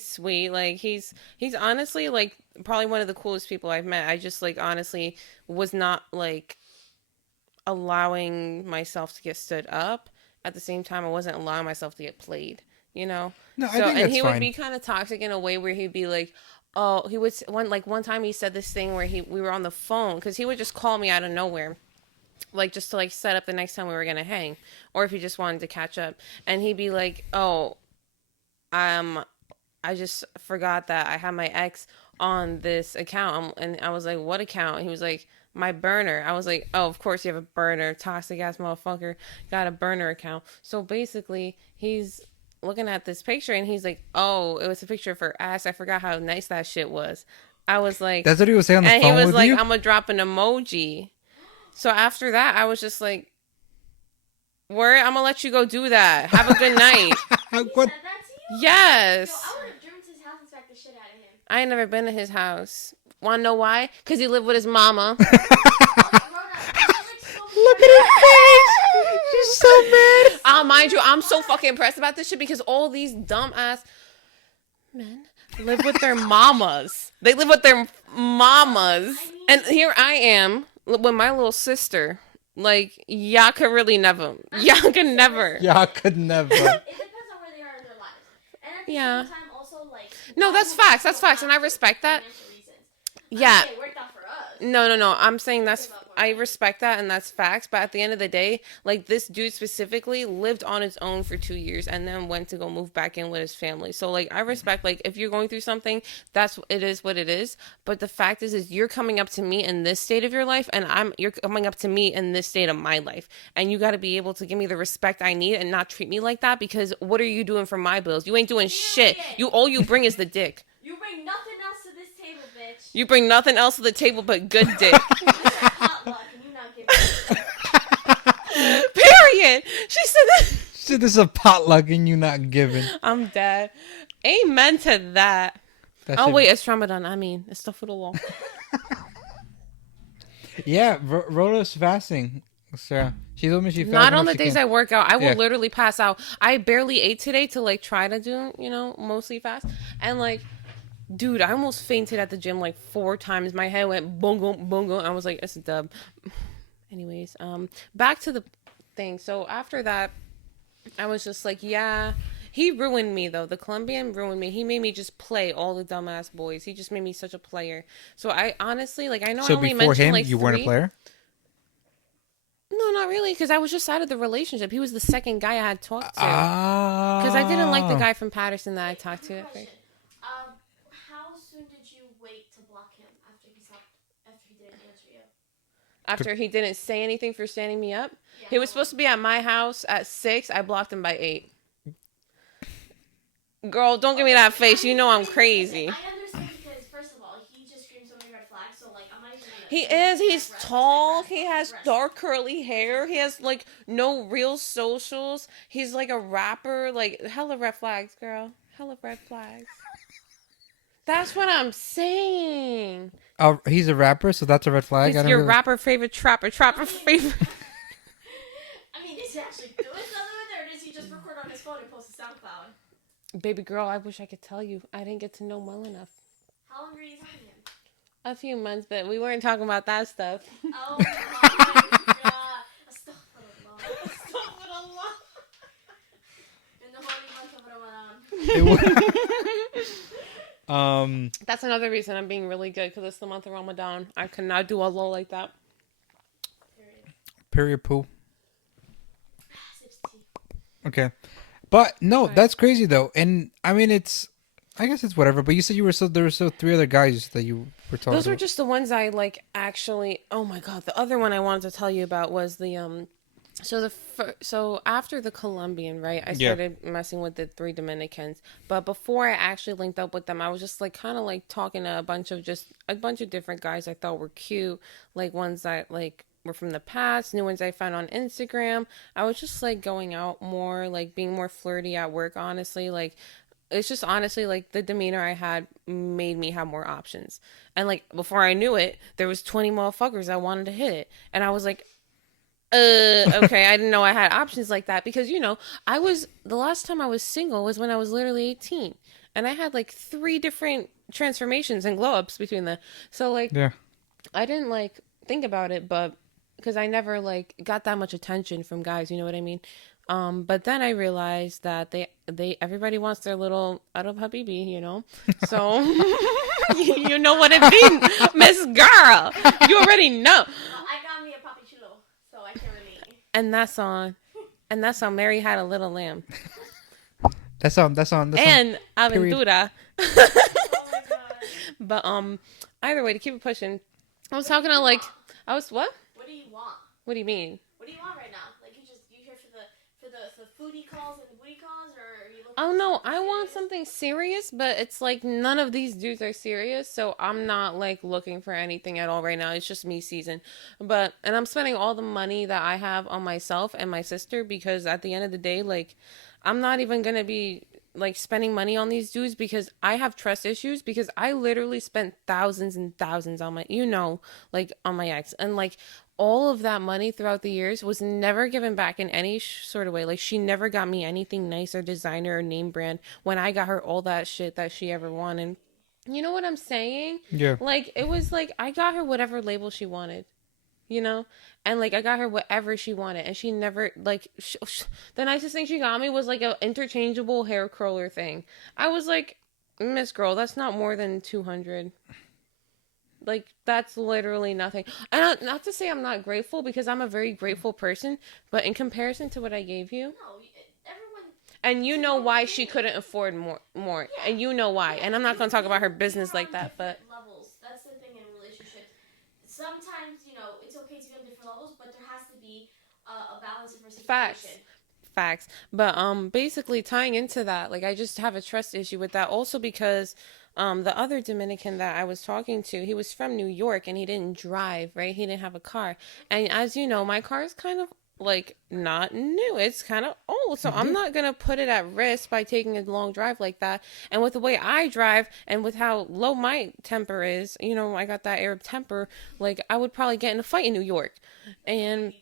sweet. Like he's honestly like probably one of the coolest people I've met. I just like honestly was not like allowing myself to get stood up. At the same time, I wasn't allowing myself to get played. No, I So think and that's he fine. would be kind of toxic in a way where he'd be like, oh, he would one time he said this thing where we were on the phone because he would just call me out of nowhere, like just to like set up the next time we were gonna hang, or if he just wanted to catch up, and he'd be like, oh, I just forgot that I have my ex on this account, and I was like, what account? And he was like, my burner. I was like, oh, of course you have a burner, toxic ass motherfucker, got a burner account. So basically, he's looking at this picture and he's like, oh, it was a picture of her ass. I forgot how nice that shit was. I was like, That's what he was saying on the and phone he was with like, you. I'm gonna drop an emoji. So after that, I was just like, word, I'm gonna let you go do that. Have a good night. What? Said that to you? Yes. Yo, I would have driven to his house and smacked the shit out of him. I ain't never been to his house. Wanna know why? Because he lived with his mama. Look Look at her face. She's so mad. Mind you, I'm so fucking impressed about this shit because all these dumb ass men live with their mamas. They live with their mamas. And here I am with my little sister. Like, y'all could really never. Y'all could never. Y'all could never. It depends on where they are in their lives. And at the Yeah. same time, also, like... No, that's facts. That's facts. And I respect that. Financial reasons. Yeah. It worked out for us. No. I'm saying I respect that and that's facts. But at the end of the day, like this dude specifically lived on his own for 2 years and then went to go move back in with his family. So like I respect, like if you're going through something, it is what it is. But the fact is you're coming up to me in this state of your life and you're coming up to me in this state of my life. And you got to be able to give me the respect I need and not treat me like that because what are you doing for my bills? You ain't doing shit. All you bring is the dick. You bring nothing else to this table, bitch. You bring nothing else to the table but good dick. This is a potluck and you not giving it. Period. She said that. She said this is a potluck and you not giving. I'm dead. Amen to that. That Oh shit- wait, it's Ramadan. I mean, it's the food of law. Yeah, Rhoda's fasting. Sarah, she told me she fasted. Not on when the she days came. I work out. I will Yeah. literally pass out. I barely ate today to like try to do, mostly fast. And like, dude, I almost fainted at the gym like 4 times. My head went bongo bongo. I was like, it's a dub. Anyways, back to the thing. So after that, I was just like, yeah. He ruined me though. The Colombian ruined me. He made me just play all the dumbass boys. He just made me such a player. So I honestly like I know So I only before mentioned him, like you weren't a 3. player. No, not really, because I was just out of the relationship. He was the second guy I had talked to. Ah. Because I didn't like the guy from Patterson that I talked to at Question. first. How soon did you wait to block him after he didn't answer you? after he didn't say anything for standing me up. Yeah, He was supposed to be at my house at 6. I blocked him by 8. Girl, don't give me that face. You know I'm crazy. I understand because first of all, he just screamed so many red flags. So like, I'm not even gonna. He is. He's tall. He has dark curly hair. He has like no real socials. He's like a rapper. Like hella red flags, girl. Hella red flags. That's what I'm saying. Oh, he's a rapper, so that's a red flag. He's your rapper favorite trapper favorite. I mean, is he actually doing something, or does he just record on his phone and post to SoundCloud? Baby girl, I wish I could tell you. I didn't get to know well enough. How long were you talking to him? A few months, but we weren't talking about that stuff. Oh my god. Astaghfirullah. Astaghfirullah. In the holy month of Ramadan. That's another reason I'm being really good, because it's the month of Ramadan. I cannot do Allah like that. Period poo. 16. Okay. But no, that's crazy though. And I mean, I guess it's whatever. But you said there were still 3 other guys that you were talking Those were about. just the ones I like actually. Oh my god, the other one I wanted to tell you about was the So after the Colombian, right, I started messing with the 3 Dominicans. But before I actually linked up with them, I was just like kind of like talking to a bunch of different guys I thought were cute, like ones that like were from the past, new ones I found on Instagram. I was just like going out more, like being more flirty at work, honestly. Like it's just honestly like the demeanor I had made me have more options. And like before I knew it, there was 20 motherfuckers I wanted to hit. And I was like, okay, I didn't know I had options like that, because the last time I was single was when I was literally 18, and I had like 3 different transformations and glow ups between them. So like, I didn't like think about it, but because I never like got that much attention from guys, you know what I mean? But then I realized that everybody wants their little Arab habibi, you know? So you know what it means, Miss Girl. You already know. I got me a papi chulo, so I can relate. And that's on Mary Had a Little Lamb. That's on. And Aventura. Oh my god. But either way, to keep it pushing, I was talking to like what? What do you want? What do you mean? What do you want right now? Like you here for the foodie calls and the booty calls, or are you looking? Oh no, I want something serious, but it's like none of these dudes are serious, so I'm not like looking for anything at all right now. It's just me season. And I'm spending all the money that I have on myself and my sister, because at the end of the day, like I'm not even gonna be like spending money on these dudes, because I have trust issues, because I literally spent thousands and thousands on my like on my ex, and like all of that money throughout the years was never given back in any sort of way. Like she never got me anything nice or designer or name brand when I got her all that shit that she ever wanted. You know what I'm saying? Yeah. Like it was like I got her whatever label she wanted, you know? And like I got her whatever she wanted, and she never like the nicest thing she got me was like a interchangeable hair curler thing. I was like, Miss Girl, that's not more than $200. Like that's literally nothing. And not to say I'm not grateful, because I'm a very grateful person, but in comparison to what I gave you, No, everyone. and you know why she couldn't afford more, Yeah. and you know why. And I'm not going to talk about her business like that, but Levels. That's the thing in relationships. Sometimes it's okay to be on different levels, but there has to be a balance of reciprocation. facts. But basically tying into that, like I just have a trust issue with that, also because the other Dominican that I was talking to, he was from New York, and he didn't drive, right? He didn't have a car. And as you know, my car is kind of like not new. It's kind of old. So I'm not going to put it at risk by taking a long drive like that. And with the way I drive and with how low my temper is, I got that Arab temper, like I would probably get in a fight in New York. And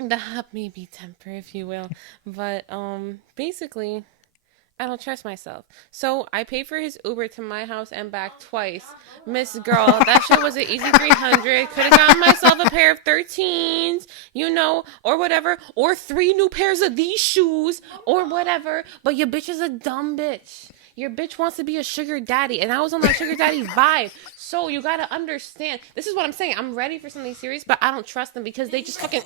that may be temper, if you will. But basically, I don't trust myself. So I paid for his Uber to my house and back twice. Miss Girl, that shit was an easy 300. Could have gotten myself a pair of 13s, or whatever. Or 3 new pairs of these shoes, or whatever. But your bitch is a dumb bitch. Your bitch wants to be a sugar daddy. And I was on that sugar daddy vibe. So you gotta understand. This is what I'm saying. I'm ready for something serious, but I don't trust them because they just fucking...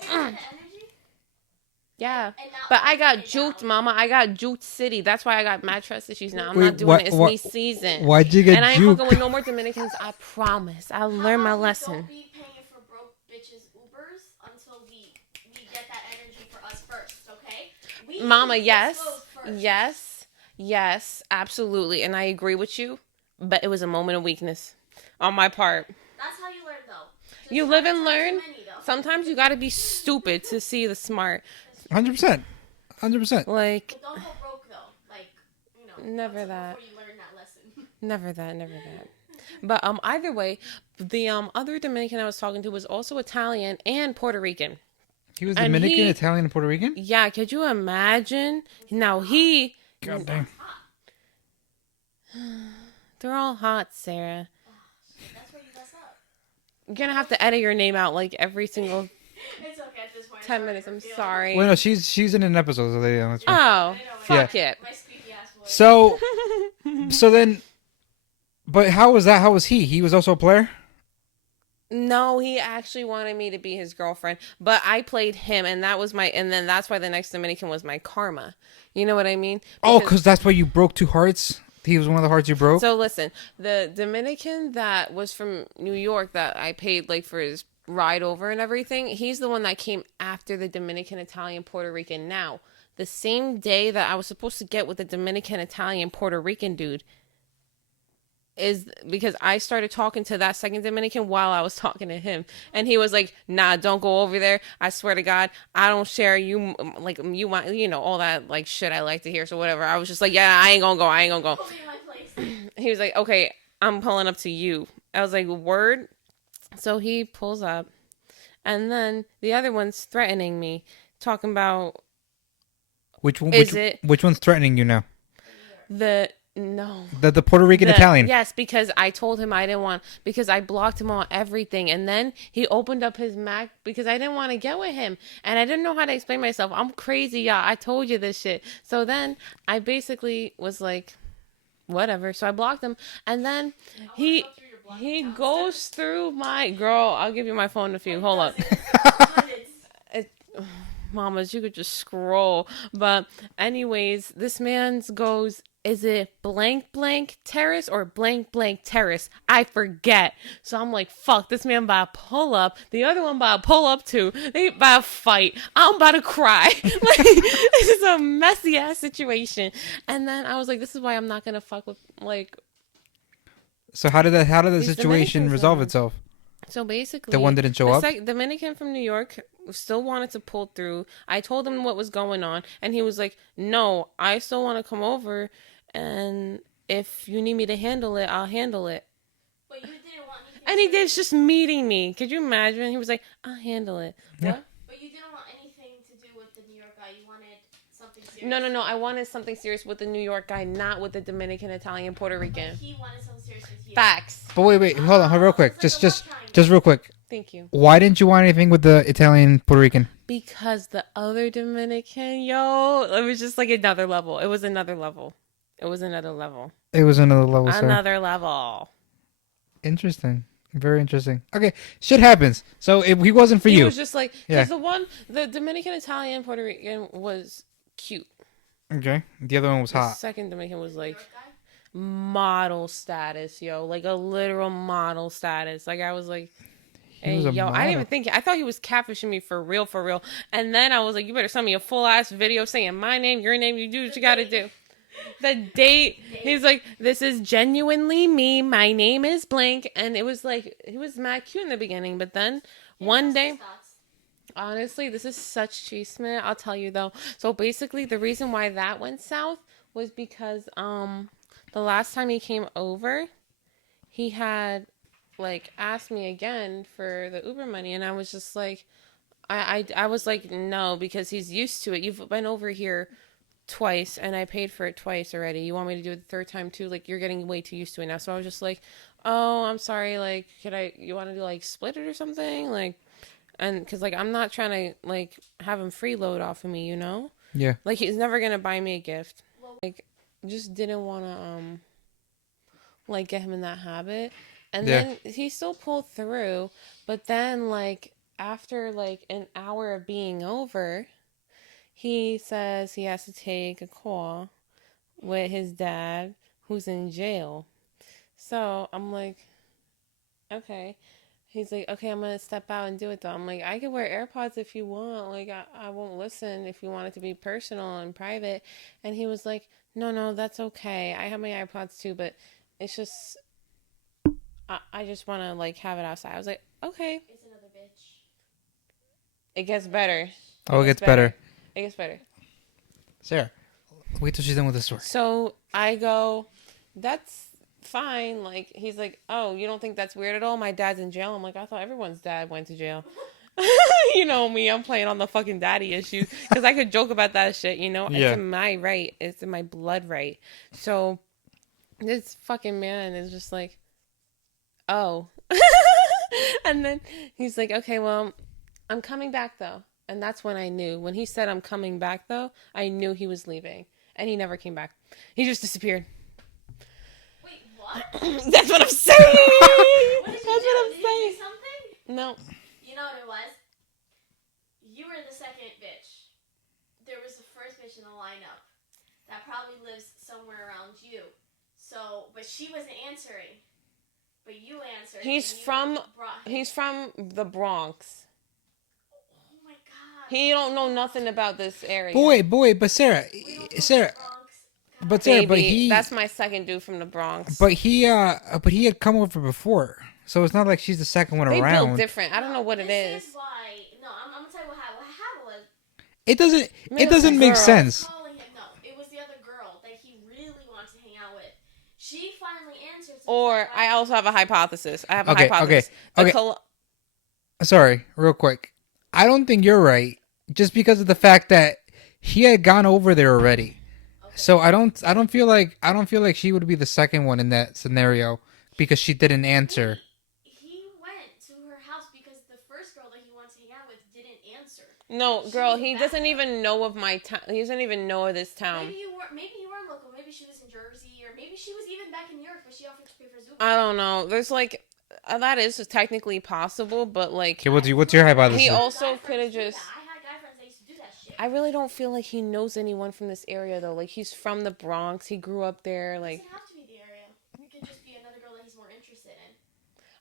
Yeah, but I got juked, mama. I got juked city. That's why I got mad trust issues now. I'm not doing it. It's me season. Why'd you get juked? And I ain't fucking with no more Dominicans. I promise. I'll learn my lesson. Don't be paying for broke bitches' Mama, get yes, exposed first. yes, absolutely, and I agree with you. But it was a moment of weakness on my part. That's how you learn, though. Just You try live to and tell learn. too many, though. Sometimes you got to be stupid to see the smart. 100%. 100%. Like, But don't go broke, though. Like, you know. Never until that. Before you learn that lesson. never that. But either way, the other Dominican I was talking to was also Italian and Puerto Rican. He was And Dominican, he- Italian, and Puerto Rican? Yeah, could you imagine? Now he, God dang. they're all hot, Sarah. That's where you mess up. You're gonna have to edit your name out like every single It's okay at this point. 10 minutes. I'm sorry. Well, no, she's in an episode, so that's fine. Oh, I know, fuck it. My squeaky ass voice. So then, but how was that? How was he? He was also a player? No, he actually wanted me to be his girlfriend, but I played him, and then that's why the next Dominican was my karma. You know what I mean? Oh, because that's why you broke 2 hearts? He was one of the hearts you broke? So listen, the Dominican that was from New York that I paid like for his ride over and everything, he's the one that came after the Dominican, Italian, Puerto Rican. Now, the same day that I was supposed to get with the Dominican, Italian, Puerto Rican dude is because I started talking to that second Dominican while I was talking to him, and he was like, "Nah, don't go over there. I swear to God, I don't share you like you want, you know, all that like shit I like to hear." So whatever. I was just like, "Yeah, I ain't gonna go." Put me in my place. He was like, "Okay, I'm pulling up to you." I was like, "Word." So he pulls up, and then the other one's threatening me, talking about Which one? Is it- Which one's threatening you now? no. The Puerto Rican Italian. Yes, because I told him I didn't want, because I blocked him on everything. And then he opened up his Mac because I didn't want to get with him. And I didn't know how to explain myself. I'm crazy, y'all. I told you this shit. So then I basically was like, whatever. So I blocked him. And then he goes through my, girl, I'll give you my phone if you, hold up. Mamas, you could just scroll. But anyways, this man's goes, is it blank blank terrace or blank blank terrace? I forget. So I'm like, fuck, this man about to pull up. The other one about to pull up too. They about to fight. I'm about to cry. Like, this is a messy ass situation. And then I was like, this is why I'm not gonna fuck with like. So how did the These situation Dominicans resolve are- itself? So basically, The one didn't show up? Dominican from New York still wanted to pull through. I told him what was going on, and he was like, "No, I still want to come over, and if you need me to handle it, I'll handle it." But you didn't want anything. And he did just meeting me. Could you imagine? He was like, "I'll handle it." Yeah. What? But you didn't want anything to do with the New York guy. You wanted something serious. No. I wanted something serious with the New York guy, not with the Dominican, Italian, Puerto Rican. But he wanted something serious with you. Facts. But wait, hold on, real quick. It's like Just real quick. Thank you. Why didn't you want anything with the Italian Puerto Rican? Because the other Dominican, yo, it was just like another level. It was another level. It was another level. Sir. Another level. Interesting. Very interesting. Okay, shit happens. So he wasn't for He you. was just like, Yeah. because the Dominican, Italian, Puerto Rican was cute. Okay. The other one was The hot. second Dominican was like New York guy? model status, yo, like a literal model status. Like I was like, He hey, was a yo, I model. didn't even think. I thought he was catfishing me for real, for real. And then I was like, you better send me a full ass video saying my name, your name. You do what you got to do. The date. He's like, this is genuinely me. My name is blank. And it was like, he was mad cute in the beginning, but then one day. Honestly, this is such cheese, man. I'll tell you though. So basically, the reason why that went south was because the last time he came over, he had like asked me again for the Uber money, and I was just like, I was like, no, because he's used to it. You've been over here twice, and I paid for it twice already. You want me to do it the third time too? Like, you're getting way too used to it now. So I was just like, oh, I'm sorry. Like, you want to do like split it or something? Like, and because like I'm not trying to like have him freeload off of me, you know? Yeah. Like he's never gonna buy me a gift. Like, just didn't want to like get him in that habit. And Yeah. then he still pulled through, but then like after like an hour of being over, he says he has to take a call with his dad who's in jail. So I'm like, okay. he's like, okay, I'm gonna step out and do it though. I'm like, I can wear AirPods if you want. Like, I won't listen if you want it to be personal and private. And he was like, no, that's okay. I have my AirPods too, but it's just, I just want to like have it outside. I was like, okay. It's another bitch. It gets better. Oh, it gets better. It gets better. Sarah, wait till she's done with the story. So I go, that's fine. Like, he's like, oh, you don't think that's weird at all? My dad's in jail. I'm like, I thought everyone's dad went to jail. You know me, I'm playing on the fucking daddy issue because I could joke about that shit, you know? Yeah. It's in my right. It's in my blood right. So this fucking man is just like, oh. And then he's like, okay, well, I'm coming back though. And that's when I knew. When he said I'm coming back though, I knew he was leaving. And he never came back. He just disappeared. Wait, what? That's what I'm saying. What did you That's do? what I'm Did you saying. do something? No. You know what it was? You were the second bitch. There was the first bitch in the lineup that probably lives somewhere around you. So, but she wasn't answering. But you answered. He's and you from brought him. he's from the Bronx. Oh my god. He don't know nothing about this area. But Sarah, We don't know Sarah, the Bronx. God. but Sarah, but Baby, he, that's my second dude from the Bronx. but he had come over before, so it's not like she's the second one They around. built different. I don't know what it is. This is why. No, I'm gonna tell you what happened. What happened was. It doesn't. Maybe It doesn't it's a make girl. sense. Calling him. No, it was the other girl that he really wanted to hang out with. She finally answered. So Or he's like, I also have a hypothesis. I have a Okay, hypothesis. okay. The Sorry, real quick. I don't think you're right, just because of the fact that he had gone over there already. Okay. So I don't feel like she would be the second one in that scenario because she didn't answer. He went to her house because the first girl that he wanted to hang out with didn't answer. No, girl, he doesn't even know of my town. He doesn't even know of this town. Maybe you were local. Maybe she was in Jersey, or maybe she was even back in New York, but she offered to pay for Zoom. I don't know. There's like that is technically possible, but like Okay, what's your hypothesis? he also could have just. I had guy friends that used to do that shit. I really don't feel like he knows anyone from this area though. Like he's from the Bronx. He grew up there. It Like doesn't have to be the area. It could just be another girl that he's more interested in.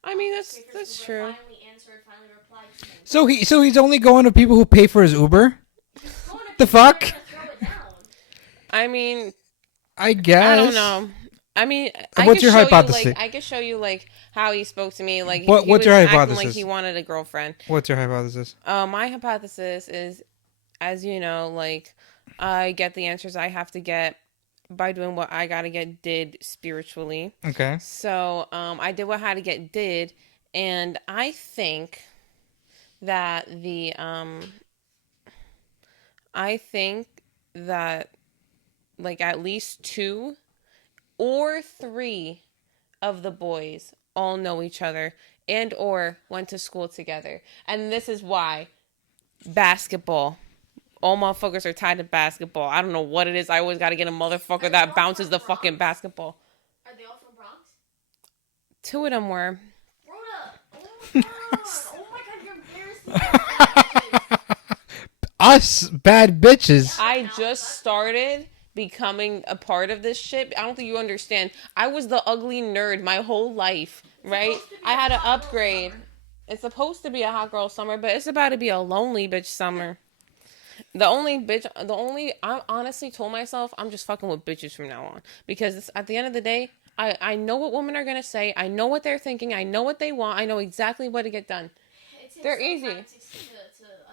I mean Pay for that's Uber, true. Finally answered. Finally replied to him. So he's only going to people who pay for his Uber. He's going to The people that are fuck? gonna throw it down. I mean, I guess. I don't know. I mean, I What's could your show hypothesis? You, like, I could show you like how he spoke to me. Like What- he what's was your acting hypothesis? Like he wanted a girlfriend. What's your hypothesis? My hypothesis is, as you know, like I get the answers I have to get by doing what I gotta get did spiritually. Okay. So I did what I had to get did, and I think that I think that like at least 2 or 3 of the boys all know each other and or went to school together. And this is why. Basketball. All motherfuckers are tied to basketball. I don't know what it is. I always got to get a motherfucker that bounces the fucking basketball. Are they all from Bronx? 2 of them were. Rawdah. Oh my god. Oh my god, you're embarrassing. Us bad bitches. I just started becoming a part of this shit. I don't think you understand. I was the ugly nerd my whole life, right? supposed to be I a had to hot girl upgrade. summer. It's supposed to be a hot girl summer, but it's about to be a lonely bitch summer. I honestly told myself I'm just fucking with bitches from now on. Because at the end of the day, I know what women are going to say. I know what they're thinking. I know what they want. I know exactly what to get done. They're easy. To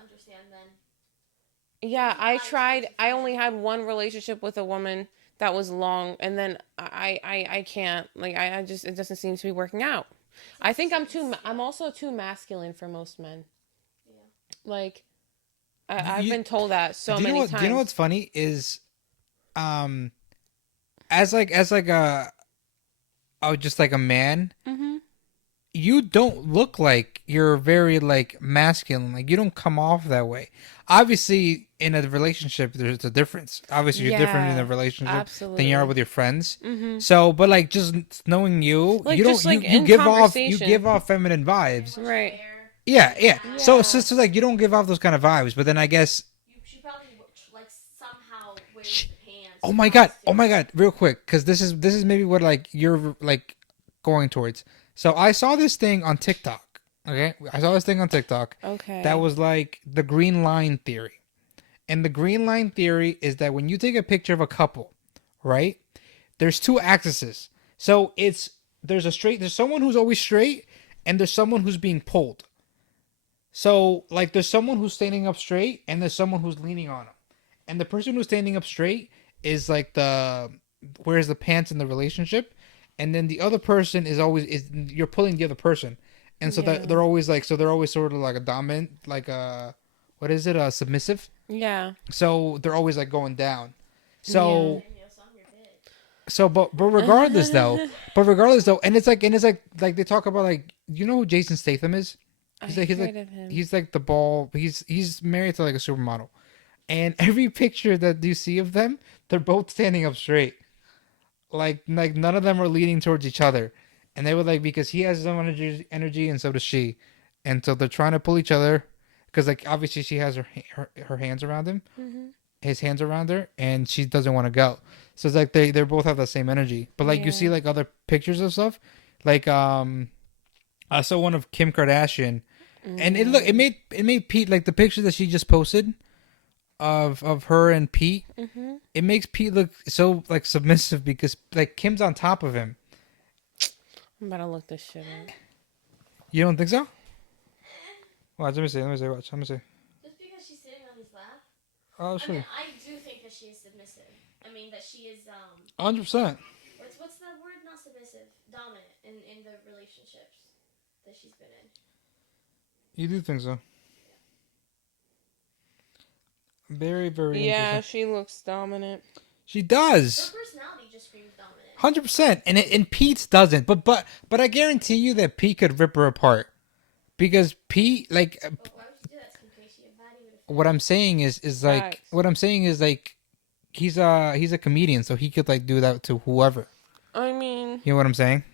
understand then. Yeah, I tried. I only had one relationship with a woman that was long, and then I can't. Like, I just, it doesn't seem to be working out. I think I'm also too masculine for most men. Yeah. Like, I've You- been told that so many times. Do you know what's funny is, as like a, just like a man, Mm-hmm. you don't look like you're very like masculine. Like you don't come off that way. Obviously, in a relationship, there's a difference. Obviously, you're different in Yeah, a relationship than absolutely. you are with your friends. Mm-hmm. So, but like just knowing you, Like, you don't just, like, you in give conversation. off feminine vibes. Right. Yeah. Yeah. So like you don't give off those kind of vibes. But then I guess. She probably like somehow wears the pants. Oh my god! Real quick, because this is maybe what like you're like going towards. So I saw this thing on TikTok. Okay, I saw this thing on TikTok. Okay. That was like the green line theory, and the green line theory is that when you take a picture of a couple, right? There's two axes. So there's someone who's always straight, and there's someone who's being pulled. So like there's someone who's standing up straight, and there's someone who's leaning on them, and the person who's standing up straight is like the wears the pants in the relationship, and then the other person is you're pulling the other person, and so that Yeah. they're always sort of like a dominant, like a what is it, a submissive. Yeah. So they're always like going down. So And, so I'm your bitch. but regardless though, and it's like they talk about, like, you know who Jason Statham is? I've He's heard like of him. he's like the ball. He's married to like a supermodel, and every picture that you see of them, they're both standing up straight. Like none of them are leaning towards each other, and they were like, because he has his own energy, and so does she, and so they're trying to pull each other, because like obviously she has her hands around him, Mm-hmm. his hands around her, and she doesn't want to go. So it's like they both have the same energy, but like you see Yeah. like other pictures of stuff, like I saw one of Kim Kardashian, and it made Pete, like the picture that she just posted of her and Pete. Mm-hmm. It makes Pete look so like submissive, because like Kim's on top of him. I'm about to look this shit up. You don't think so? Watch, let me see. Watch, let me see. Just because she's sitting on his lap. Oh, I sure. mean, I do think that she is submissive. I mean, that she is 100%. what's the word? Not submissive, dominant in the relationships that she's been in. You do think so? Very, very Yeah, interesting. she looks dominant. She Her does. personality just screams dominant. 100%. And Pete's doesn't. But I guarantee you that Pete could rip her apart. Because Pete, like, But why would you do that, Casey? If that even what I'm saying is like, Facts. what I'm saying is like, he's a comedian, so he could like do that to whoever. I mean, You know what I'm saying?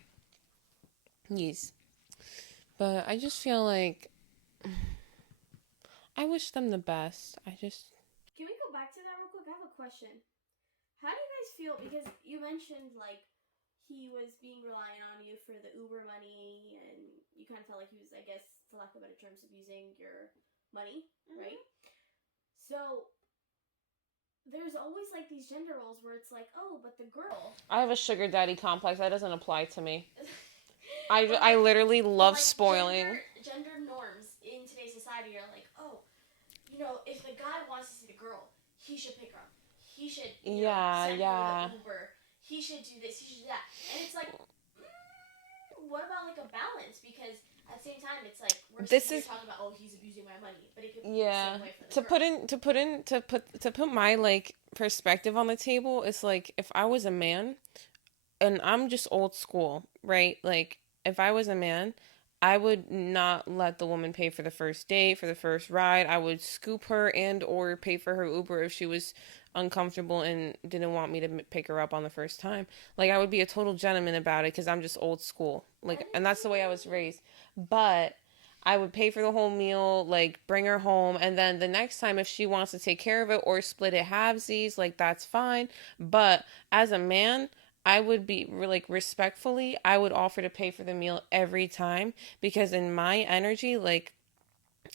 yes. But I just feel like I wish them the best. Can we go back to that real quick? I have a question. How do you guys feel? Because you mentioned like he was being reliant on you for the Uber money, and you kind of felt like he was, I guess, for lack of better terms, abusing your money, right? So there's always like these gender roles where it's like, oh, but the girl. I have a sugar daddy complex. That doesn't apply to me. But, I literally love like, spoiling. Gender norms in today's society are like, oh, if the guy wants to see the girl, he should pick her up. He should send her the Uber. He should do this. He should do that. And it's like, what about like a balance? Because at the same time, it's like we're talking about, oh, he's abusing my money, but it could be the same way for the girl. To put my like perspective on the table, it's like if I was a man, and I'm just old school, right? Like if I was a man, I would not let the woman pay for the first date, for the first ride. I would scoop her and or pay for her Uber if she was uncomfortable and didn't want me to pick her up on the first time. Like I would be a total gentleman about it because I'm just old school. Like, and that's the way I was raised. But I would pay for the whole meal, like bring her home, and then the next time if she wants to take care of it or split it halvesies, like that's fine. But as a man, I would be like respectfully, I would offer to pay for the meal every time because in my energy, like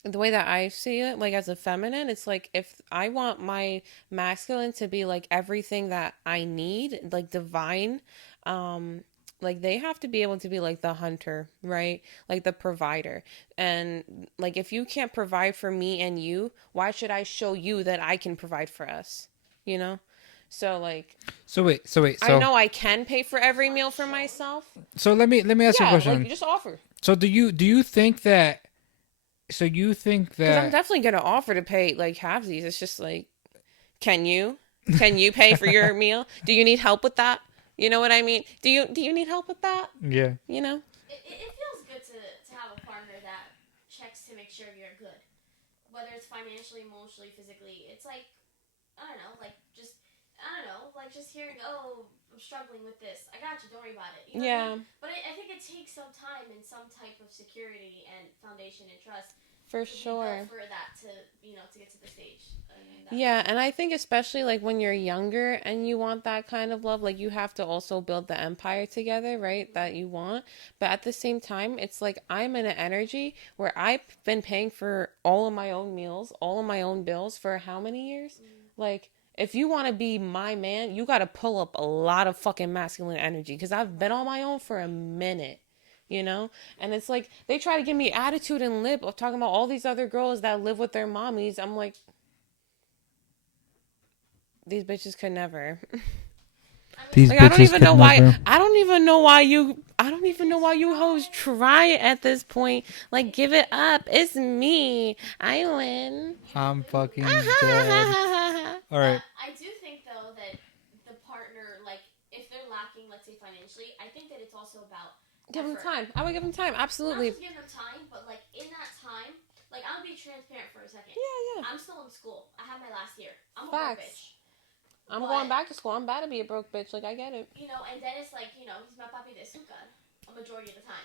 the way that I see it, like as a feminine, it's like if I want my masculine to be like everything that I need, like divine, like they have to be able to be like the hunter, right? Like the provider. And like if you can't provide for me and you, why should I show you that I can provide for us? You know? So like So wait. I know I can pay for every meal for myself. So let me ask you a question. Like just offer. So do you think that? So you think Because I'm that? definitely gonna offer to pay like halvesies. It's just like, can you pay for your meal? Do you need help with that? You know what I mean? Do you need help with that? Yeah. You know? It feels good to have a partner that checks to make sure you're good, whether it's financially, emotionally, physically. It's like just hearing, oh, I'm struggling with this. I got you. Don't worry about it. You know what I mean? But I think it takes some time and some type of security and foundation and trust For to be built sure. for that to to get to the stage. Yeah, and I think especially like when you're younger and you want that kind of love, like you have to also build the empire together, right? That you want. But at the same time, it's like I'm in an energy where I've been paying for all of my own meals, all of my own bills for how many years? Like, if you want to be my man, you got to pull up a lot of fucking masculine energy because I've been on my own for a minute. And it's like they try to give me attitude and lip of talking about all these other girls that live with their mommies. I'm like, these bitches could never. These Like, bitches I don't even could know why. never. I don't even know why you hoes try it at this point. Like, give it up. It's me. I win. I'm fucking dead. All right. I do think though that the partner, like, if they're lacking, let's say financially, I think that it's also about Give them effort. time. I would give them time. Not Absolutely. just give them time, but like in that time, like I'll be transparent for a second. Yeah. I'm still in school. I have my last year. I'm a broke Facts. bitch. I'm But, going back to school. I'm about to be a broke bitch. Like, I get it. And then it's like, he's my papi de azúcar a majority of the time,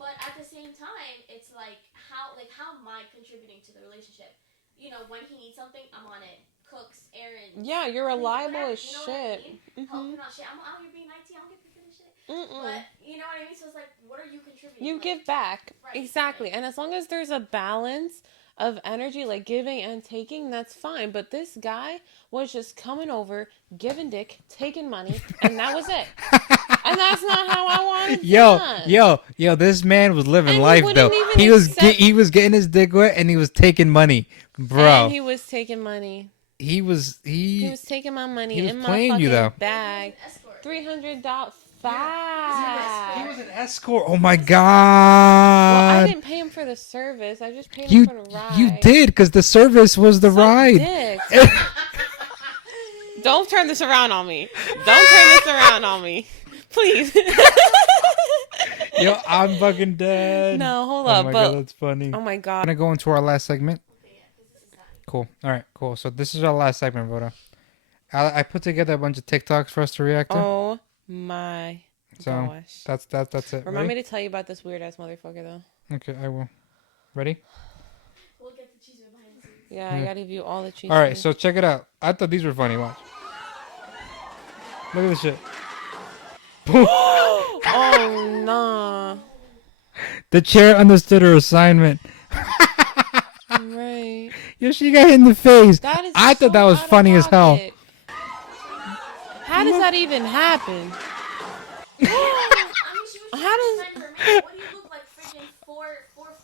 But at the same time, it's like, how am I contributing to the relationship? When he needs something, I'm on it. Cooks, errands. Yeah, you're reliable as you know shit. What I mean? Helping out shit. I'm out here being IT. I don't get paid for this shit. But, you know what I mean? So it's like, what are you contributing? You like, give back. Right, Exactly. right. And as long as there's a balance of energy, like giving and taking, that's fine. But this guy was just coming over, giving dick, taking money, and that was it. And that's not how I wanted it. Yo, this man was living And he life wouldn't though. even He was accept- he was getting his dick wet and he was taking money, bro. And he was taking money. He was taking my money he was in my playing fucking you, though. bag. Escort. $300. He Fact. was an escort. Oh my Well, I god. didn't pay him for the service. I just paid him You for the ride. you did because the service was the Suck ride. dick. Don't turn this around on me. Don't turn this around on me. Please. Yo, I'm fucking dead. No, hold Oh up. my But god, that's funny. oh my We're god. gonna go into our last segment. Okay, yeah, 'cause this is happening. Cool. All right, cool. So this is our last segment, Rhoda. I put together a bunch of TikToks for us to react to. Oh my So gosh. that's it. Remind Ready? me to tell you about this weird ass motherfucker though. Okay, I will. Ready? We'll get the cheese behind the scenes. Yeah, I gotta give you all the cheese. All right, so check it out. I thought these were funny. Watch. Look at this shit. Oh nah. The chair understood her assignment. Right. Yo, she got hit in the face. That is I thought so that was out of funny as hell. pocket. How does that even happen? I mean, she was How does- trying to defend her man. What do you look like, freaking 4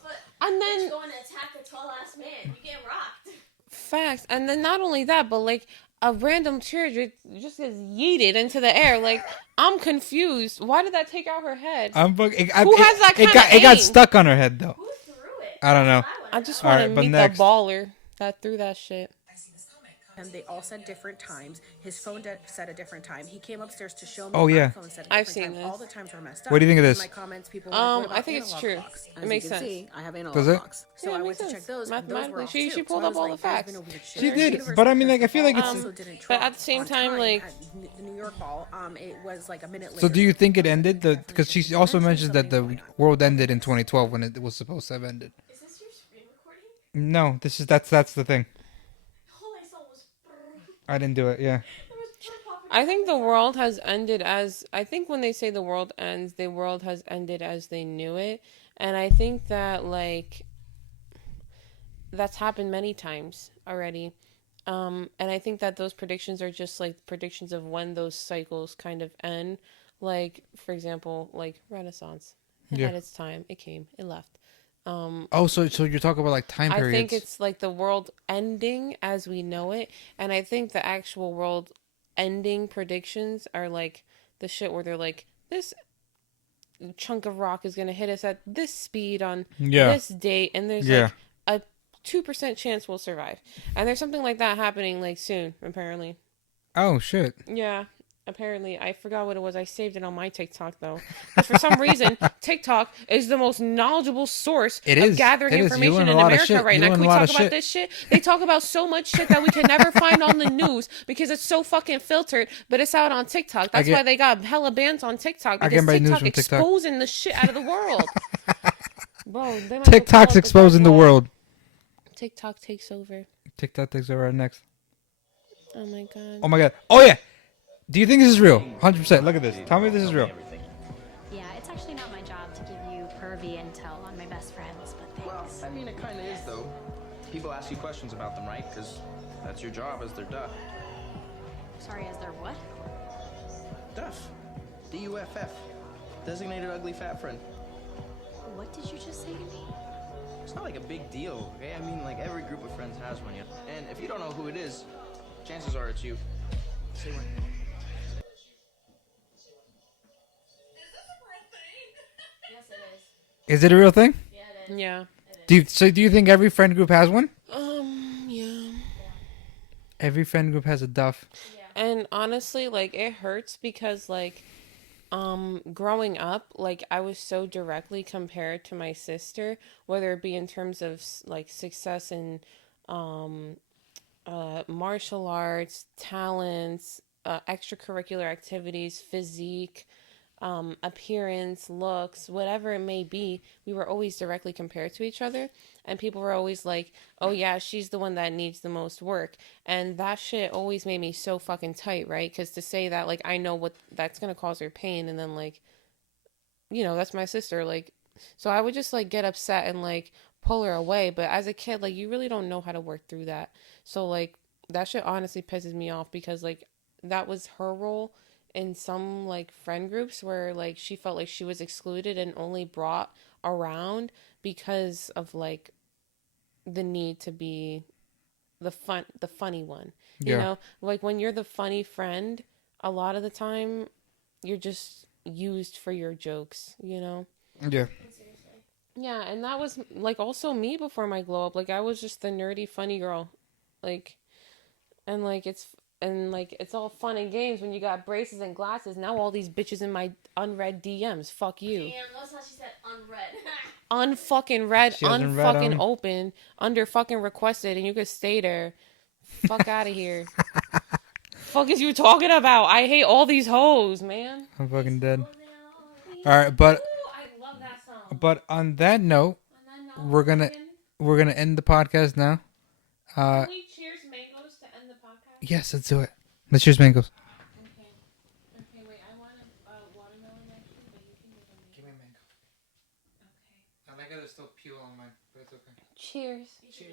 foot? And bitch then going to attack a tall ass man. You get rocked. facts. And then not only that, but like a random chair just gets yeeted into the air. Like, I'm confused. Why did that take out her head? I'm fucking. Who has that It kinda got aim? stuck on her head though. Who threw it? I don't know. That's what I wanna just know. want to Alright, but meet next. the baller that threw that shit. And they all said different times. His phone said a different time. He came upstairs to show me. Oh, my yeah. phone said a I've different seen time. this. All the times were messed up. What do you think of In this? my comments, people were like, what about I think it's analog true. clocks? It As makes you can sense. see, I have analog Does it? clocks. So Yeah, it I went makes to sense. check those. And those were Mathematically, off she too. pulled So I up was all like, the there's facts. been a weird shit. She did, University but I mean, first like, I feel like of it's- all, also didn't But show at the same on time, like- at the New York Hall, it was like a minute later. So do you think it ended? Because she also Mentioned mentions that the something going on. world ended in 2012 when it was supposed to have ended. Is this your screen recording? No, that's the thing. All I saw was. I didn't do it. Yeah. There was popping I think the world has ended as I think when they say the world ends, the world has ended as they knew it. And I think that like that's happened many times already. And I think that those predictions are just like predictions of when those cycles kind of end. Like, for example, like Renaissance. It Yeah. had its time, it came, it left. Oh, so you're talking about like time I periods. think it's like the world ending as we know it, and I think the actual world ending predictions are like the shit where they're like, this chunk of rock is gonna hit us at this speed on this date, and there's Yeah. like a 2% chance we'll survive, and there's something like that happening like soon apparently. Oh shit. Yeah. Apparently, I forgot what it was. I saved it on my TikTok though. But for some reason, TikTok is the most knowledgeable source It of is. gathering It is. You information learn a in lot of America shit. right You now. learn Can we a lot talk of about shit. this shit? They talk about so much shit that we can never find on the news because it's so fucking filtered, but it's out on TikTok. That's get- why they got hella bans on TikTok I because get my news TikTok from TikTok. exposing the shit out of the world. Bro, they might TikTok's exposing the world. TikTok takes over. TikTok takes over right next. Oh my god. Oh my god. Oh yeah. Do you think this is real? 100%. Look at this. Tell me if this is real. Yeah, it's actually not my job to give you pervy intel on my best friends, but thanks. Well, I mean, it kind of is, though. People ask you questions about them, right? Because that's your job as their duff. Sorry, is there what? Duff. D-U-F-F. Designated ugly fat friend. What did you just say to me? It's not like a big deal, okay? I mean, like, every group of friends has one, yeah? And if you don't know who it is, chances are it's you. Say when. Yes, it is. Is it a real thing? Yeah, it is. Yeah. Do you think every friend group has one? Yeah. Every friend group has a duff. Yeah. And honestly, like, it hurts because, like, growing up, like, I was so directly compared to my sister, whether it be in terms of, like, success in, martial arts, talents, extracurricular activities, physique, appearance, looks, whatever it may be, we were always directly compared to each other. And people were always like, oh yeah, she's the one that needs the most work. And that shit always made me so fucking tight, right? Because to say that, like, I know what that's going to cause her pain. And then, like, you know, that's my sister. Like, so I would just, like, get upset and, like, pull her away. But as a kid, like, you really don't know how to work through that. So, like, that shit honestly pisses me off because, like, that was her role in some, like, friend groups where, like, she felt like she was excluded and only brought around because of, like, the need to be the funny one. You know, like, when you're the funny friend, a lot of the time you're just used for your jokes, you know? Yeah. Yeah, and that was, like, also me before my glow up. Like, I was just the nerdy funny girl. Like, and, like, it's all fun and games when you got braces and glasses. Now all these bitches in my unread DMs. Fuck you. Damn, notice how she said unread. Unfucking read, She hasn't read unfucking 'em. open, under fucking requested, and you could stay there. Fuck out of here. Fuck is you talking about? I hate all these hoes, man. I'm fucking dead. All right, but Ooh, I love that song. but on that note, we're gonna end the podcast now. Can we cheers mangoes to end the podcast? Yes, let's do it. Let's cheers mangoes. Okay, wait, I want a watermelon actually, but you can Give me a mango. Okay. I like how there's still peel on mine, but it's okay. Cheers.